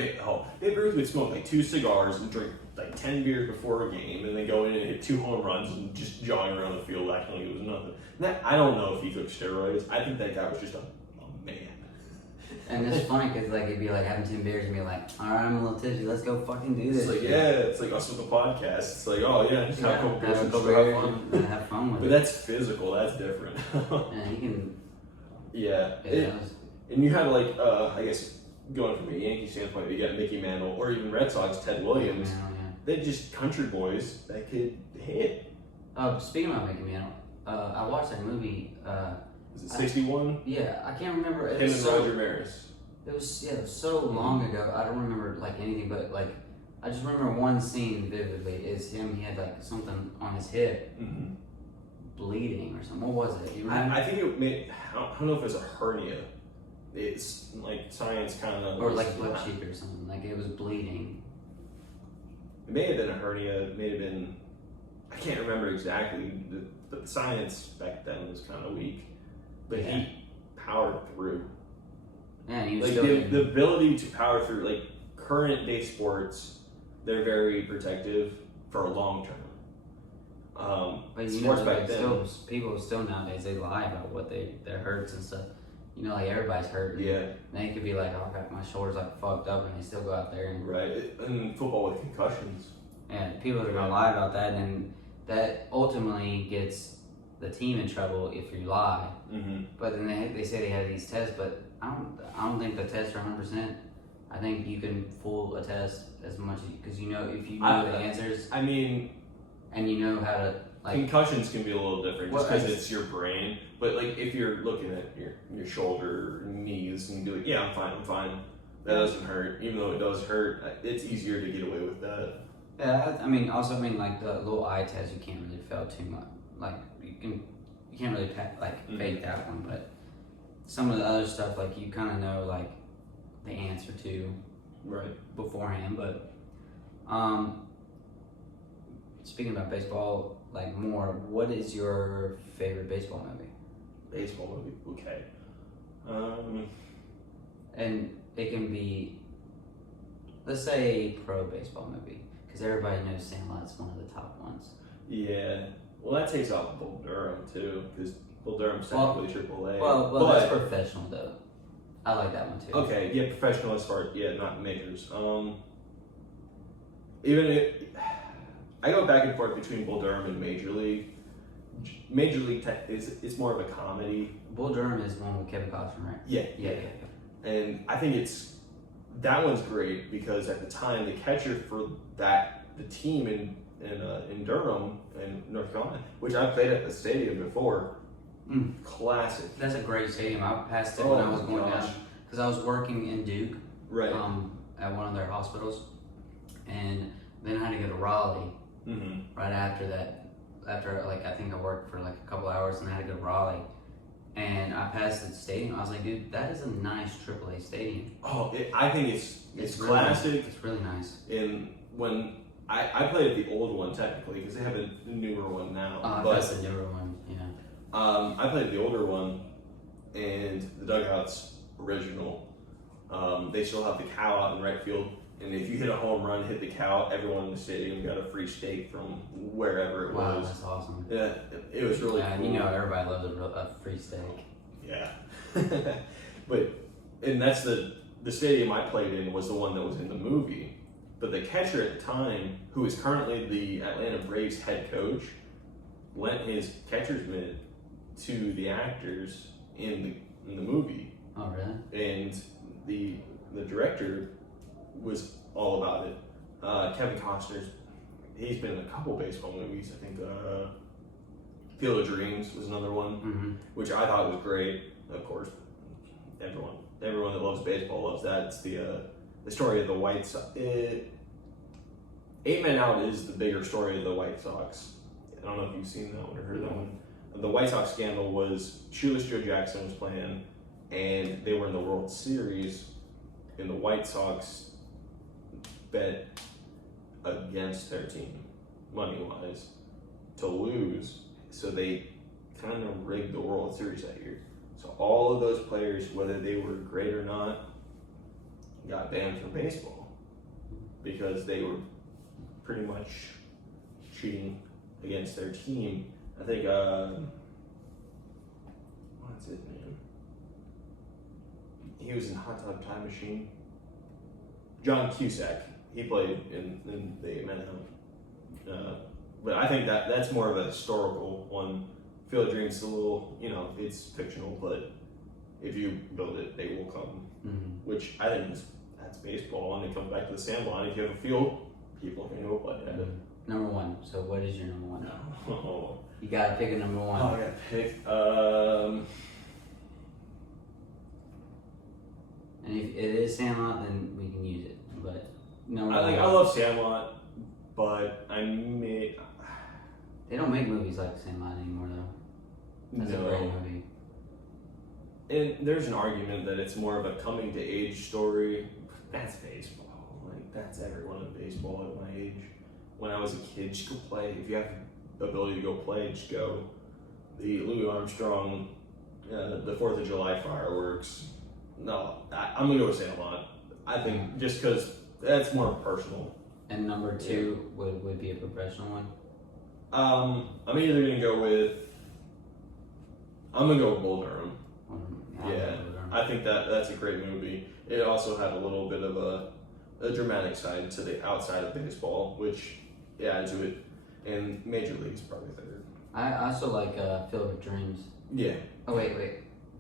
Babe Ruth would smoke like 2 cigars and drink like 10 beers before a game, and then go in and hit 2 home runs and just jogging around the field acting like it was nothing. I don't know if he took steroids. I think that guy was just a man. And it's funny because like it'd be like having 10 beers and be like, all right, I'm a little tipsy. Let's go fucking do this. It's like it's like us with the podcast. It's like just have a couple beers and have fun with it. But that's physical. That's different. Yeah, you can. Yeah. And you had like I guess going from a Yankee standpoint, you got Mickey Mantle or even Red Sox Ted Williams. They're just country boys that could hit. Speaking about Mickey Mantle, I watched that movie. Is it 61? Yeah, I can't remember. Him and Roger Maris. It was so long ago. I don't remember like anything, but like I just remember one scene vividly. Is him? He had like something on his hip, bleeding or something. What was it? You remember? I think it made. I don't know if it was a hernia. It's like science kind of. Or like a butt cheek or something. Like it was bleeding. It may have been a hernia. It may have been. I can't remember exactly. But the science back then was kind of weak. But he powered through. Yeah, and he was like the ability to power through. Like current day sports, they're very protective for a long term. But sports back then. People still nowadays, they lie about what their hurts and stuff. Like everybody's hurt. Yeah. And they could be like, oh, I got my shoulders like fucked up, and they still go out there and. Right. And football with concussions. And people are gonna lie about that, and that ultimately gets the team in trouble if you lie. Mm-hmm. But then they say they have these tests, but I don't think the tests are 100%. I think you can fool a test as much because if you know the answers. I mean, and you know how to concussions can be a little different just because it's your brain. But like if you're looking at your shoulder, knees, and you do it, yeah, I'm fine. That doesn't hurt, even though it does hurt. It's easier to get away with that. Yeah, also like the little eye test, you can't really fail too much. Like you can't really fake that one, but some of the other stuff like you kind of know like the answer to right beforehand. But speaking about baseball, like more, what is your favorite baseball movie? Baseball movie, okay. And it can be, let's say, pro baseball movie, because everybody knows Sandlot's one of the top ones. Yeah. Well, that takes off Bull Durham too, because Bull Durham's technically AAA. Well, but that's professional though. I like that one too. Okay, yeah, professional as far as not majors. I go back and forth between Bull Durham and Major League. Major League is more of a comedy. Bull Durham is one with Kevin Costner, right? Yeah. And I think that one's great because at the time the catcher for the team in Durham and North Carolina, which I played at the stadium before, classic. That's a great stadium. I passed it when I was going down because I was working in Duke, right? At one of their hospitals, and then I had to go to Raleigh. Mm-hmm. Right after that, I think I worked for like a couple hours, and I had to go to Raleigh. And I passed the stadium. I was like, dude, that is a nice AAA stadium. Oh, I think it's classic. Really, it's really nice. And when I played at the old one technically because they have a newer one now. But that's the newer one, yeah. I played the older one, and the dugout's original. They still have the cow out in right field, and if you hit a home run, hit the cow, everyone in the stadium got a free steak from wherever it was. Wow, that's awesome. Yeah, it was really cool. Everybody loves a free steak. Yeah. And that's the stadium I played in was the one that was in the movie. But the catcher at the time, who is currently the Atlanta Braves head coach, lent his catcher's mitt to the actors in the movie. Oh, really? And the director was all about it. Kevin Costner's, he's been in a couple baseball movies. I think Field of Dreams was another one, which I thought was great. Of course, everyone that loves baseball loves that. It's the story of the White Sox. 8 Men Out is the bigger story of the White Sox. I don't know if you've seen that one or heard that one. The White Sox scandal was Shoeless Joe Jackson was playing, and they were in the World Series, and the White Sox bet against their team, money-wise, to lose. So they kind of rigged the World Series that year. So all of those players, whether they were great or not, got banned from baseball because they were pretty much cheating against their team. I think, what's his name? He was in Hot Tub Time Machine. John Cusack. He played in the 8 Men Out. But I think that's more of a historical one. Field of Dreams is a little, it's fictional, but if you build it, they will come. Which I think that's baseball, and it comes back to the sandlot. If you have a field, people can go play at it. Number one. So what is your number one? Oh. You gotta pick a number one. I gotta pick. And if it is Sandlot, then we can use it. But no, I love Sandlot, but they don't make movies like Sandlot anymore, though. That's a great movie. And there's an argument that it's more of a coming to age story. That's baseball. That's everyone in baseball at my age. When I was a kid, just go play. If you have the ability to go play, just go. The Louis Armstrong, the 4th of July fireworks. No, I'm gonna go with Sandlot. I think just because that's more personal. And number two would be a professional one. I'm either gonna go with. I'm gonna go with Bull Durham. Yeah, I think that's a great movie. It also had a little bit of a dramatic side to the outside of baseball, which adds to it. And Major League's probably third. I also like Field of Dreams. Yeah. Oh wait,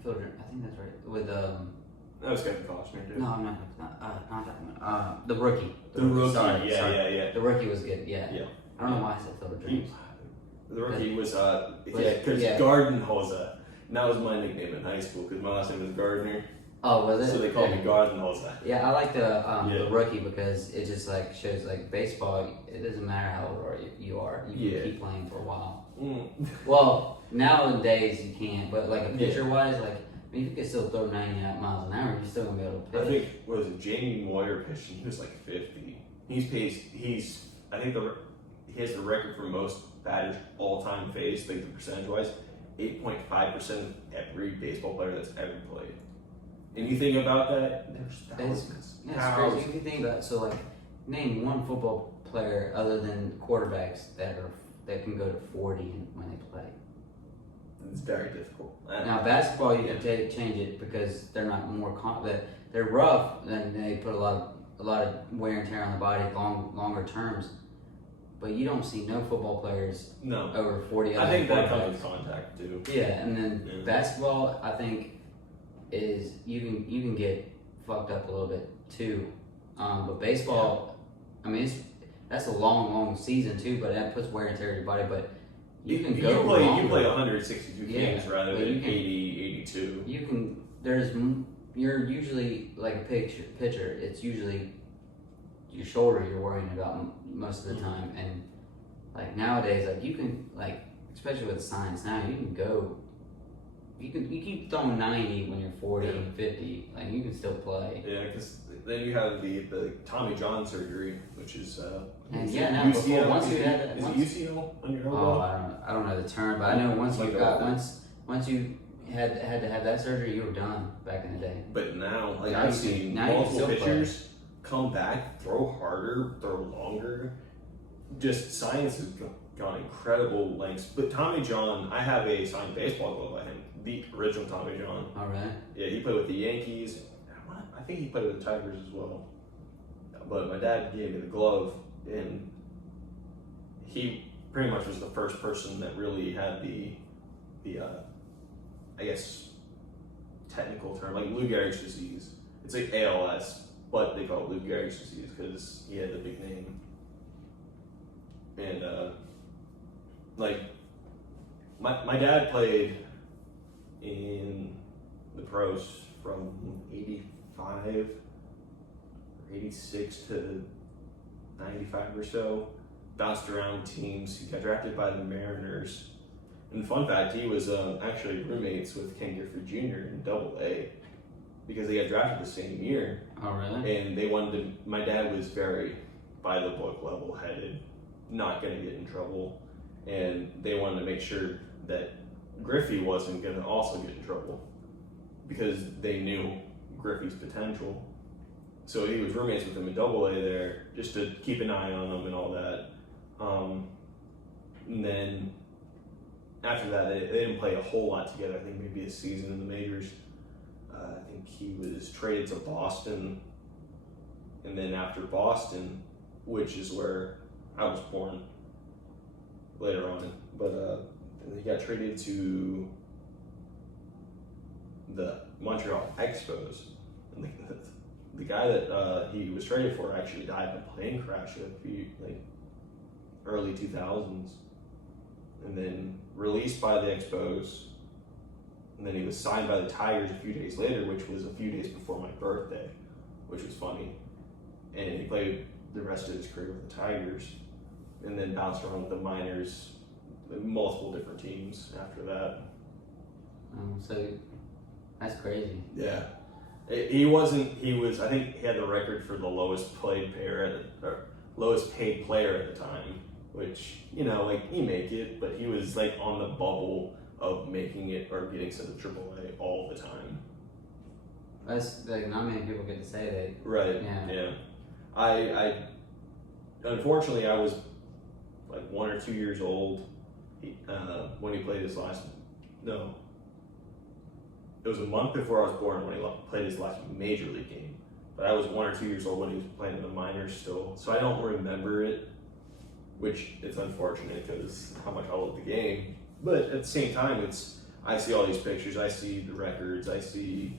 Field of Dreams. I think that's right. With That was Kevin Costner too. No, I'm not that one. The Rookie. The Rookie. Sorry. Yeah. The Rookie was good. Yeah. Yeah. I don't know why I said Field of Dreams. The Rookie was because Gardiner. And that was my nickname in high school because my last name was Gardiner. Oh, was it? So they called me Gardiner. Yeah, I like the Rookie because it just like shows like baseball. It doesn't matter how old you are. You can keep playing for a while. Well, nowadays you can't, but like a pitcher wise, like I mean, you can still throw 99 miles an hour. You're still gonna be able to pitch. I think was it Jamie Moyer pitching? He was like 50. I think he has the record for most batters all time faced, like the percentage wise. 8.5% of every baseball player that's ever played. And you think about that, there's thousands. It's crazy. If you think about it, so like name one football player other than quarterbacks that can go to 40 when they play. It's very difficult. Now basketball, you can change it because they're not more they're rough, and they put a lot of wear and tear on the body, longer terms. But you don't see no football players over 40. I think that comes with contact too. Yeah, and then basketball, I think, is you can get fucked up a little bit too. But baseball, I mean, that's a long season too. But that puts wear and tear on your body. But you play 162 games rather than 80, 82. You're usually like a pitcher. It's usually your shoulder you're worrying about most of the time, and like nowadays, like you can, like especially with science now, you can go, you keep throwing 90 when you're 40 and 50, like you can still play. Yeah, because then you have the Tommy John surgery, which is and now UCL, once you had that, is it UCL on your elbow? Oh, I don't know the term, but I know once you had to have that surgery, you were done back in the day. But now, like I've seen multiple pitchers come back, throw harder, throw longer. Just science has gone incredible lengths. But Tommy John, I have a signed baseball glove by him, the original Tommy John. All right. Yeah, he played with the Yankees. I think he played with the Tigers as well. But my dad gave me the glove, and he pretty much was the first person that really had the I guess technical term, like Lou Gehrig's disease. It's like ALS. But they call it Lou Gehrig's disease because he had the big name. And like my dad played in the pros from 85 or 86 to 95 or so. Bounced around teams. He got drafted by the Mariners. And fun fact, he was actually roommates with Ken Griffey Jr. in Double-A. Because they got drafted the same year. Oh, really? And they wanted to, my dad was very by the book, level headed, not going to get in trouble. And they wanted to make sure that Griffey wasn't going to also get in trouble because they knew Griffey's potential. So he was roommates with him in Double-A there just to keep an eye on him and all that. And then after that, they didn't play a whole lot together. I think maybe a season in the majors. I think he was traded to Boston, and then after Boston, which is where I was born later on, but he got traded to the Montreal Expos. And the guy that he was traded for actually died in a plane crash early 2000s, and then released by the Expos. And then he was signed by the Tigers a few days later, which was a few days before my birthday, which was funny. And he played the rest of his career with the Tigers, and then bounced around with the minors, multiple different teams after that. So that's crazy. Yeah. He was, I think he had the record for the lowest paid player at the time, which, like, you make it, but he was like on the bubble of making it or getting sent to AAA all the time. That's like not many people get to say that. Right. Yeah. I unfortunately I was like 1 or 2 years old when he played his last. No, it was a month before I was born when he played his last major league game. But I was 1 or 2 years old when he was playing in the minors still, so I don't remember it, which it's unfortunate because how much I love the game. But at the same time, I see all these pictures, I see the records, I see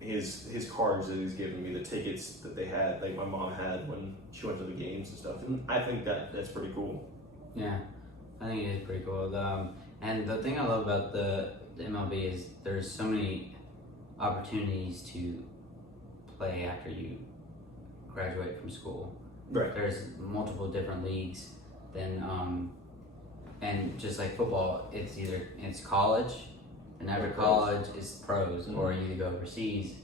his cards that he's given me, the tickets that they had, like my mom had when she went to the games and stuff, and I think that's pretty cool. Yeah, I think it is pretty cool. And the thing I love about the MLB is there's so many opportunities to play after you graduate from school. Right. There's multiple different leagues. And just like football, it's college, and after college is pros, or you either go overseas,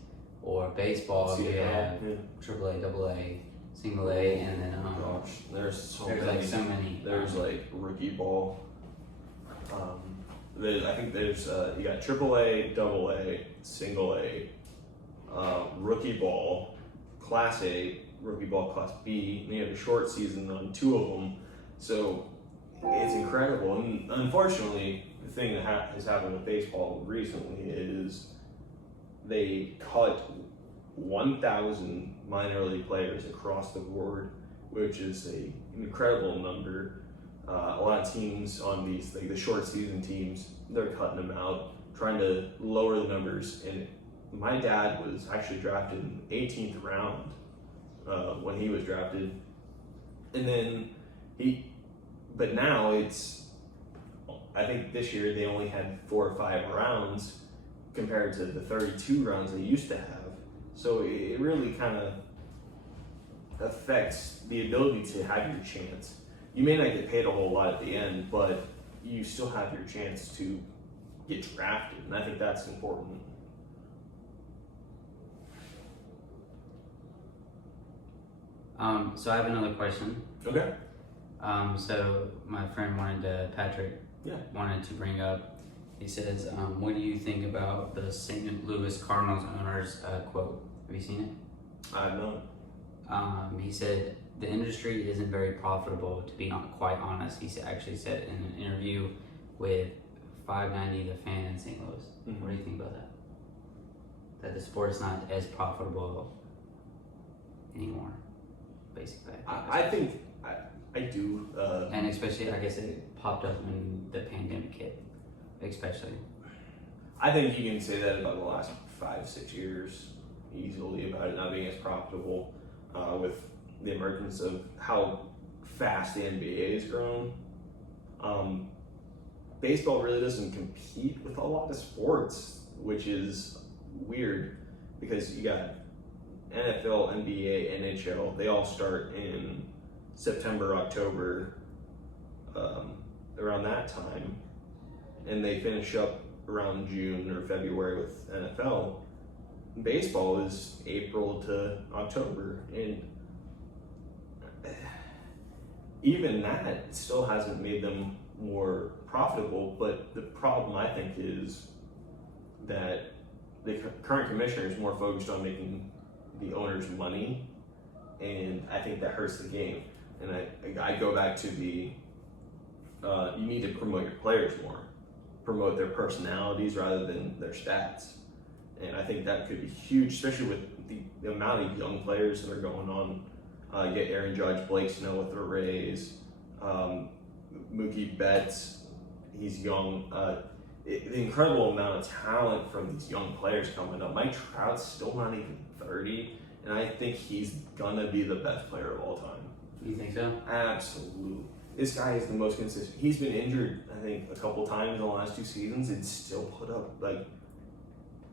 or baseball you have AAA, AA, single A, and then gosh, there's like so many. There's like rookie ball. I think there's you got AAA, AA, single A, rookie ball, Class A, rookie ball, Class B, and you have a short season on 2 of them. So it's incredible. And unfortunately, the thing that has happened with baseball recently is they cut 1,000 minor league players across the board, which is an incredible number. A lot of teams on these, like the short season teams, they're cutting them out, trying to lower the numbers. And my dad was actually drafted in the 18th round when he was drafted. And then but now I think this year they only had 4 or 5 rounds compared to the 32 rounds they used to have. So it really kind of affects the ability to have your chance. You may not get paid a whole lot at the end, but you still have your chance to get drafted, and I think that's important. So I have another question. Okay. So my friend Patrick wanted to bring up, he says, what do you think about the St. Louis Cardinals owner's quote? Have you seen it? I have not. He said, the industry isn't very profitable, to be not quite honest. He actually said in an interview with 590 The Fan in St. Louis. Mm-hmm. What do you think about that? That the sport is not as profitable anymore, basically. I think I do. And especially, I guess it popped up when the pandemic hit, especially. I think you can say that about the last 5-6 years easily, about it not being as profitable with the emergence of how fast the NBA has grown. Baseball really doesn't compete with a lot of sports, which is weird because you got NFL, NBA, NHL, they all start in September, October, around that time, and they finish up around June or February with NFL. Baseball is April to October, and even that still hasn't made them more profitable. But the problem, I think, is that the current commissioner is more focused on making the owners money, and I think that hurts the game. And I go back to you need to promote your players more, promote their personalities rather than their stats. And I think that could be huge, especially with the amount of young players that are going on. You get Aaron Judge, Blake Snow with the Rays, Mookie Betts, he's young. The incredible amount of talent from these young players coming up. Mike Trout's still not even 30, and I think he's gonna be the best player of all time. You think so? Absolutely. This guy is the most consistent. He's been injured, I think, a couple times in the last 2 seasons and still put up like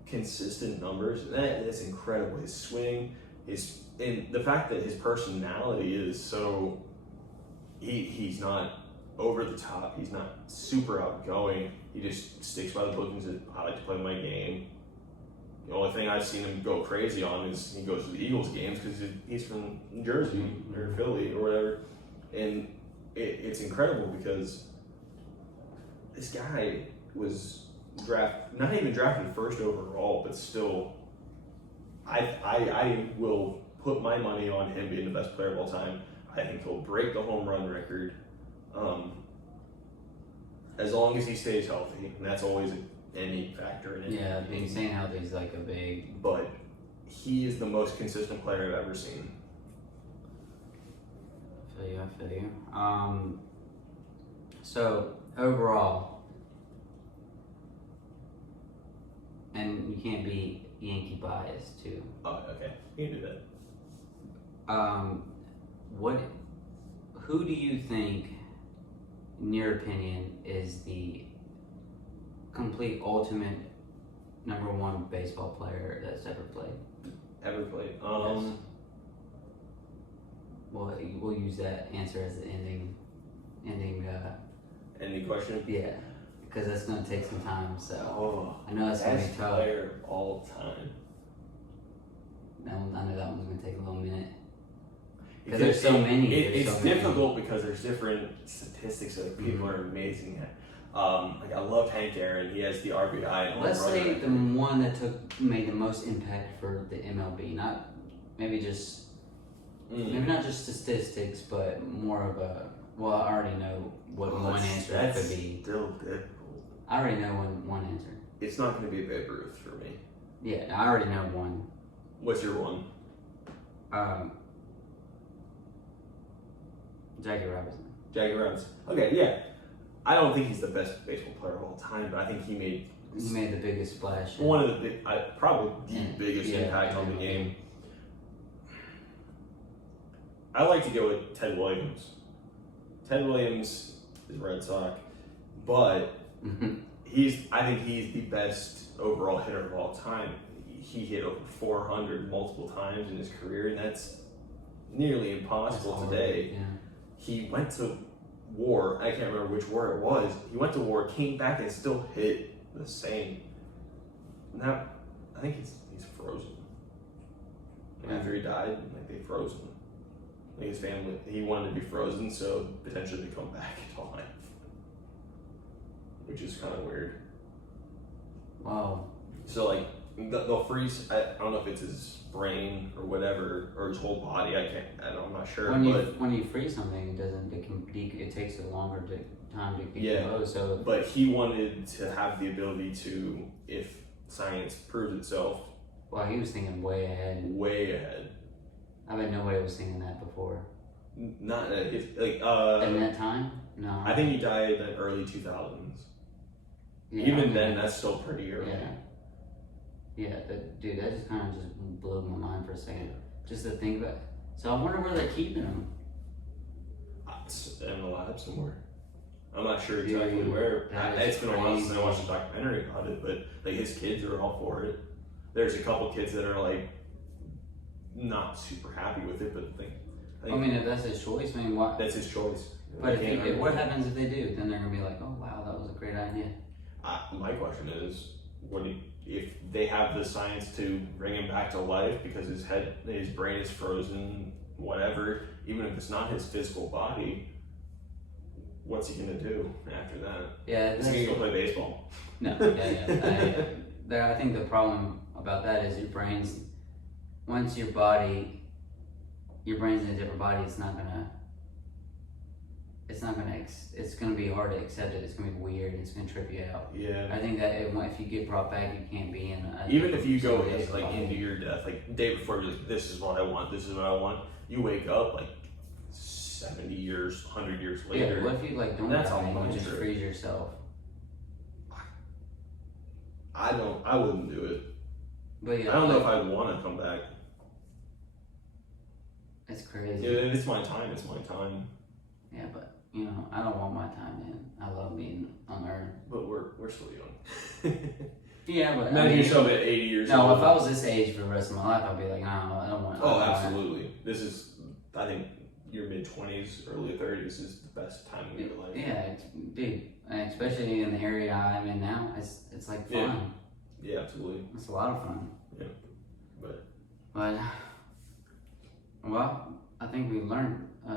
consistent numbers. That's incredible. His swing, and the fact that his personality is so, he's not over the top, he's not super outgoing, he just sticks by the book and says, I like to play my game. The only thing I've seen him go crazy on is he goes to the Eagles games because he's from New Jersey or Philly or whatever. And it's incredible because this guy was not even drafted first overall, but still, I will put my money on him being the best player of all time. I think he'll break the home run record. As long as he stays healthy, and that's always any factor in it. Yeah, being staying healthy is like a big. But he is the most consistent player I've ever seen. I feel you. So overall, and you can't be Yankee biased too. Oh, okay, you can do that. Who do you think, in your opinion, is the complete ultimate number one baseball player that's ever played? Ever played? Yes. We'll use that answer as the ending. Any question? Yeah, because that's gonna take some time. So I know it's best gonna be tough. player of all time. I know that one's gonna take a little minute. Because there's so many. It's difficult because there's different statistics that people are amazing at. Like I love Hank Aaron. He has the RBI. And Let's say the one that made the most impact for the MLB. Not maybe just maybe not just statistics, but more of a. Well, I already know what one answer could be. Still difficult. I already know one answer. It's not going to be Babe Ruth for me. Yeah, I already know one. What's your one? Jackie Robinson. Jackie Robinson. Okay, yeah. I don't think he's the best baseball player of all time, but I think he made the biggest splash. One of the probably the biggest impact on the game. I like to go with Ted Williams. Ted Williams is Red Sox, but I think he's the best overall hitter of all time. He hit over 400 multiple times in his career, and that's nearly impossible today. Yeah. He went to war. I can't remember which war it was. He went to war, came back, and still hit the same. Now, I think he's frozen. After he died, like they froze him. Like his family, he wanted to be frozen, so potentially to come back to life, which is kind of weird. Wow. So like they'll freeze. I don't know if it's his brain or whatever, or his whole body. I'm not sure. When you freeze something, it takes a longer time to decompose. So, but he wanted to have the ability to, if science proves itself. Well, he was thinking way ahead. Way ahead. I bet nobody was thinking that before. Not in that time. No. I think he died in the early 2000s. Yeah, Even then, that's still pretty early. Yeah, dude, that just kind of just blew my mind for a second. Just to think about it. So I wonder where they're keeping him. In a lab somewhere. I'm not sure exactly where. It's been a while since I watched a documentary about it, but like his kids are all for it. There's a couple kids that are like not super happy with it, but I mean, if that's his choice, I mean, what? That's his choice. But what happens if they do? Then they're gonna be like, oh wow, that was a great idea. My question is, if they have the science to bring him back to life because his brain is frozen, whatever, even if it's not his physical body, what's he gonna do after that? Yeah, is he gonna go play baseball? No, I think the problem about that is your brain's, once your brain's in a different body, it's gonna be hard to accept it. It's gonna be weird. It's gonna trip you out. Yeah. I think that if you get brought back, you can't be in. Even if you go into your death, like the day before, you're like, this is what I want. This is what I want. You wake up like 70 years, 100 years later. Yeah. What if you don't die and you just freeze yourself? I wouldn't do it. But yeah, I don't know if I'd want to come back. It's crazy. Yeah, it's my time. It's my time. Yeah, but I don't want my time in. I love being on Earth. But we're still young. Yeah, but imagine yourself at 80 years old. No, if I was this age for the rest of my life, I'd be like, no, I don't want. Oh, absolutely. This is, I think, your mid-20s, early 30s is the best time of your life. Yeah, dude, and especially in the area I'm in now, it's like fun. Yeah, absolutely. It's a lot of fun. Yeah, well, I think we learned. I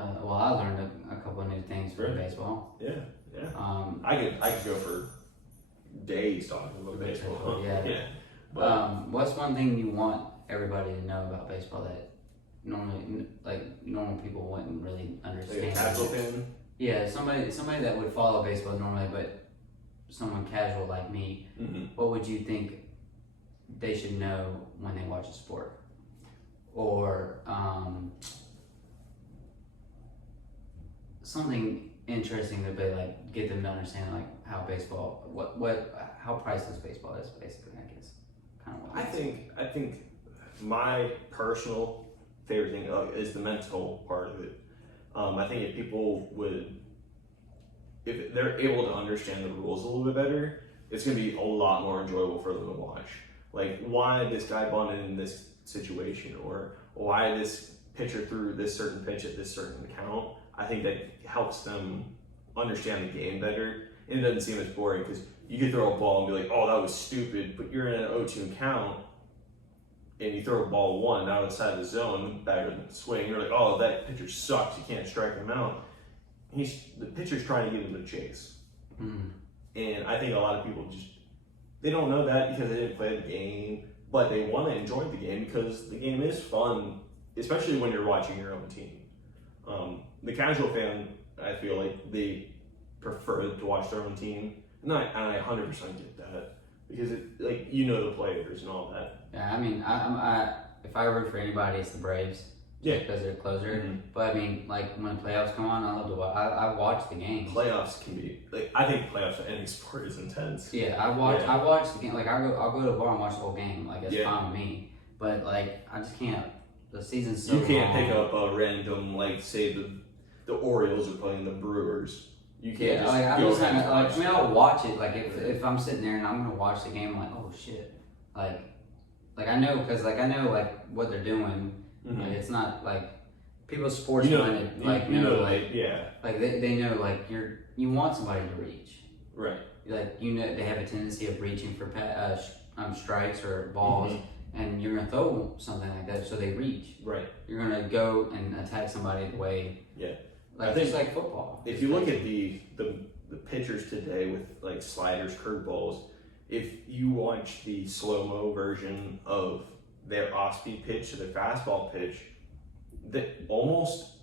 learned a couple of new things for baseball. Yeah. I could go for days talking about baseball. Yeah. But, what's one thing you want everybody to know about baseball that normal people wouldn't really understand? Like a casual fan? Yeah, somebody that would follow baseball normally, but someone casual like me, what would you think they should know when they watch a sport? Or something interesting that they like get them to understand like how baseball, how priceless baseball is, basically. I guess kind of what I think my personal favorite thing is the mental part of it. I think if they're able to understand the rules a little bit better, it's going to be a lot more enjoyable for them to watch. Like, why this guy bunted in this situation, or why this pitcher threw this certain pitch at this certain count. I think that helps them understand the game better, and it doesn't seem as boring, because you could throw a ball and be like, oh, that was stupid, but you're in an 0-2 count, and you throw a ball one outside the zone, back of the swing, you're like, oh, that pitcher sucks, you can't strike him out. The pitcher's trying to get him to chase. And I think a lot of people they don't know that because they didn't play the game, but they want to enjoy the game because the game is fun, especially when you're watching your own team. The casual fan, I feel like they prefer to watch their own team, and I 100% get that, because the players and all that. Yeah, I mean, if I root for anybody, it's the Braves. Yeah, because they're closer. But I mean, like when playoffs come on, I love to watch. I watch the games. Playoffs can be I think playoffs in any sport is intense. Yeah, I watch the game. Like I'll go to a bar and watch the whole game. Like that's fine with me. But like I just can't. The season's so You can't long. pick up a random say the Orioles are playing the Brewers. You can't I'll watch it. Like if I'm sitting there and I'm gonna watch the game, I'm like, oh shit, like I know what they're doing. Like it's not like people's sports minded. Like they know like you want somebody to reach. Right. Like they have a tendency of reaching for strikes or balls, and you're gonna throw something like that, so they reach. Right. You're gonna go and attack somebody the way. Yeah. Like just like football. If you look at the pitchers today with like sliders, curveballs, if you watch the slow-mo version of their off-speed pitch to their fastball pitch, that almost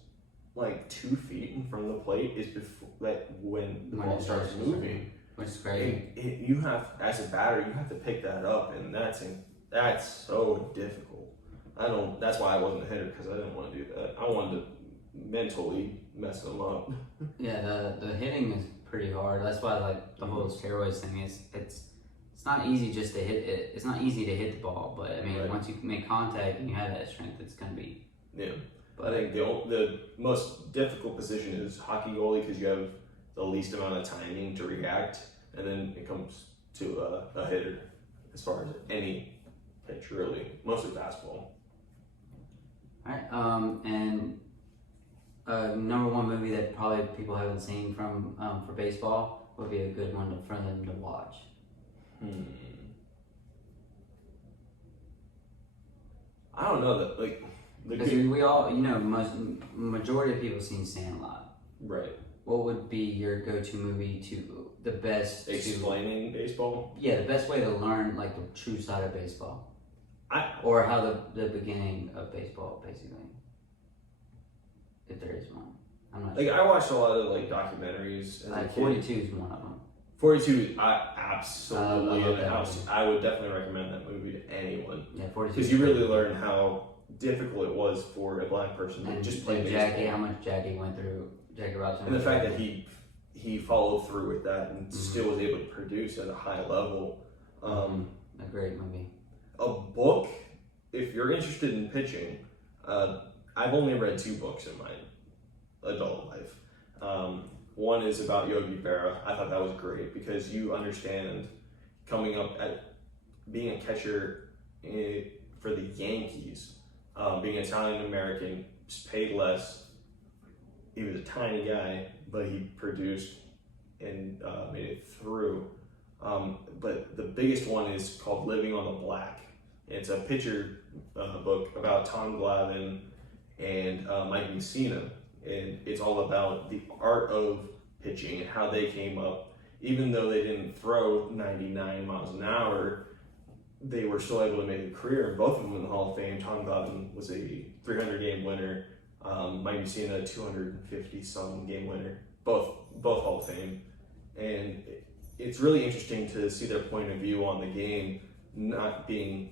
like 2 feet in front of the plate is before when the ball starts moving. Which is great. You have, as a batter, you have to pick that up, and that's so difficult. That's why I wasn't a hitter, because I didn't want to do that. I wanted to mentally mess them up. Yeah, the hitting is pretty hard. That's why like the whole steroids thing is it's not easy just to hit it. It's not easy to hit the ball, but I mean once you make contact and you have that strength, it's gonna be. Yeah, but I think the most difficult position is hockey goalie, because you have the least amount of timing to react, and then it comes to a hitter as far as any pitch, really, mostly fastball. All right, and number one movie that probably people haven't seen from for baseball would be a good one for them to watch. I don't know that because we all majority of people seen Sandlot. Right. What would be your go-to movie to the best explaining baseball? Yeah, the best way to learn like the true side of baseball, or how the beginning of baseball, basically, if there is one. I'm not sure. I watched a lot of documentaries. Like 42 is one of them. 42, absolutely. I would definitely recommend that movie to anyone. Yeah, 42. Because you really learn how difficult it was for a black person to just play baseball. How much Jackie went through, Jackie Robinson. And the fact that he followed through with that and still was able to produce at a high level. A great movie. A book, if you're interested in pitching, I've only read 2 books in my adult life. One is about Yogi Berra. I thought that was great, because you understand coming up at being a catcher for the Yankees, being Italian American, just paid less. He was a tiny guy, but he produced and made it through. But the biggest one is called Living on the Black. It's a pitcher book about Tom Glavine and Mike Mussina. And it's all about the art of pitching and how they came up. Even though they didn't throw 99 miles an hour, they were still able to make a career. And both of them in the Hall of Fame. Tom Glavine was a 300 game winner. Mike Mussina, 250 some game winner. both Hall of Fame, and it's really interesting to see their point of view on the game, not being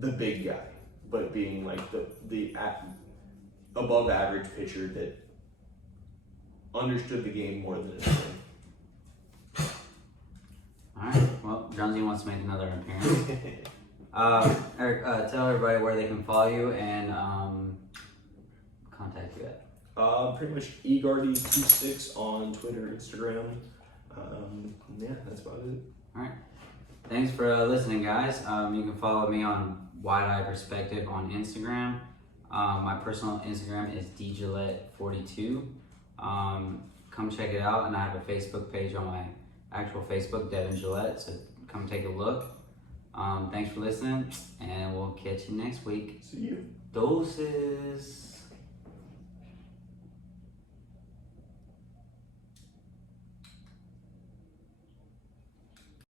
the big guy, but being like the above average pitcher that understood the game more than anything. Alright, well, Jonesy wants to make another appearance. Eric, tell everybody where they can follow you and contact you at. Pretty much eGardy26 on Twitter, Instagram. Yeah, that's about it. Alright. Thanks for listening, guys. You can follow me on Wide Eye Perspective on Instagram. My personal Instagram is dgillette42. Come check it out, and I have a Facebook page on my actual Facebook, Devin Gillette, so come take a look. Thanks for listening, and we'll catch you next week. See you. Doses.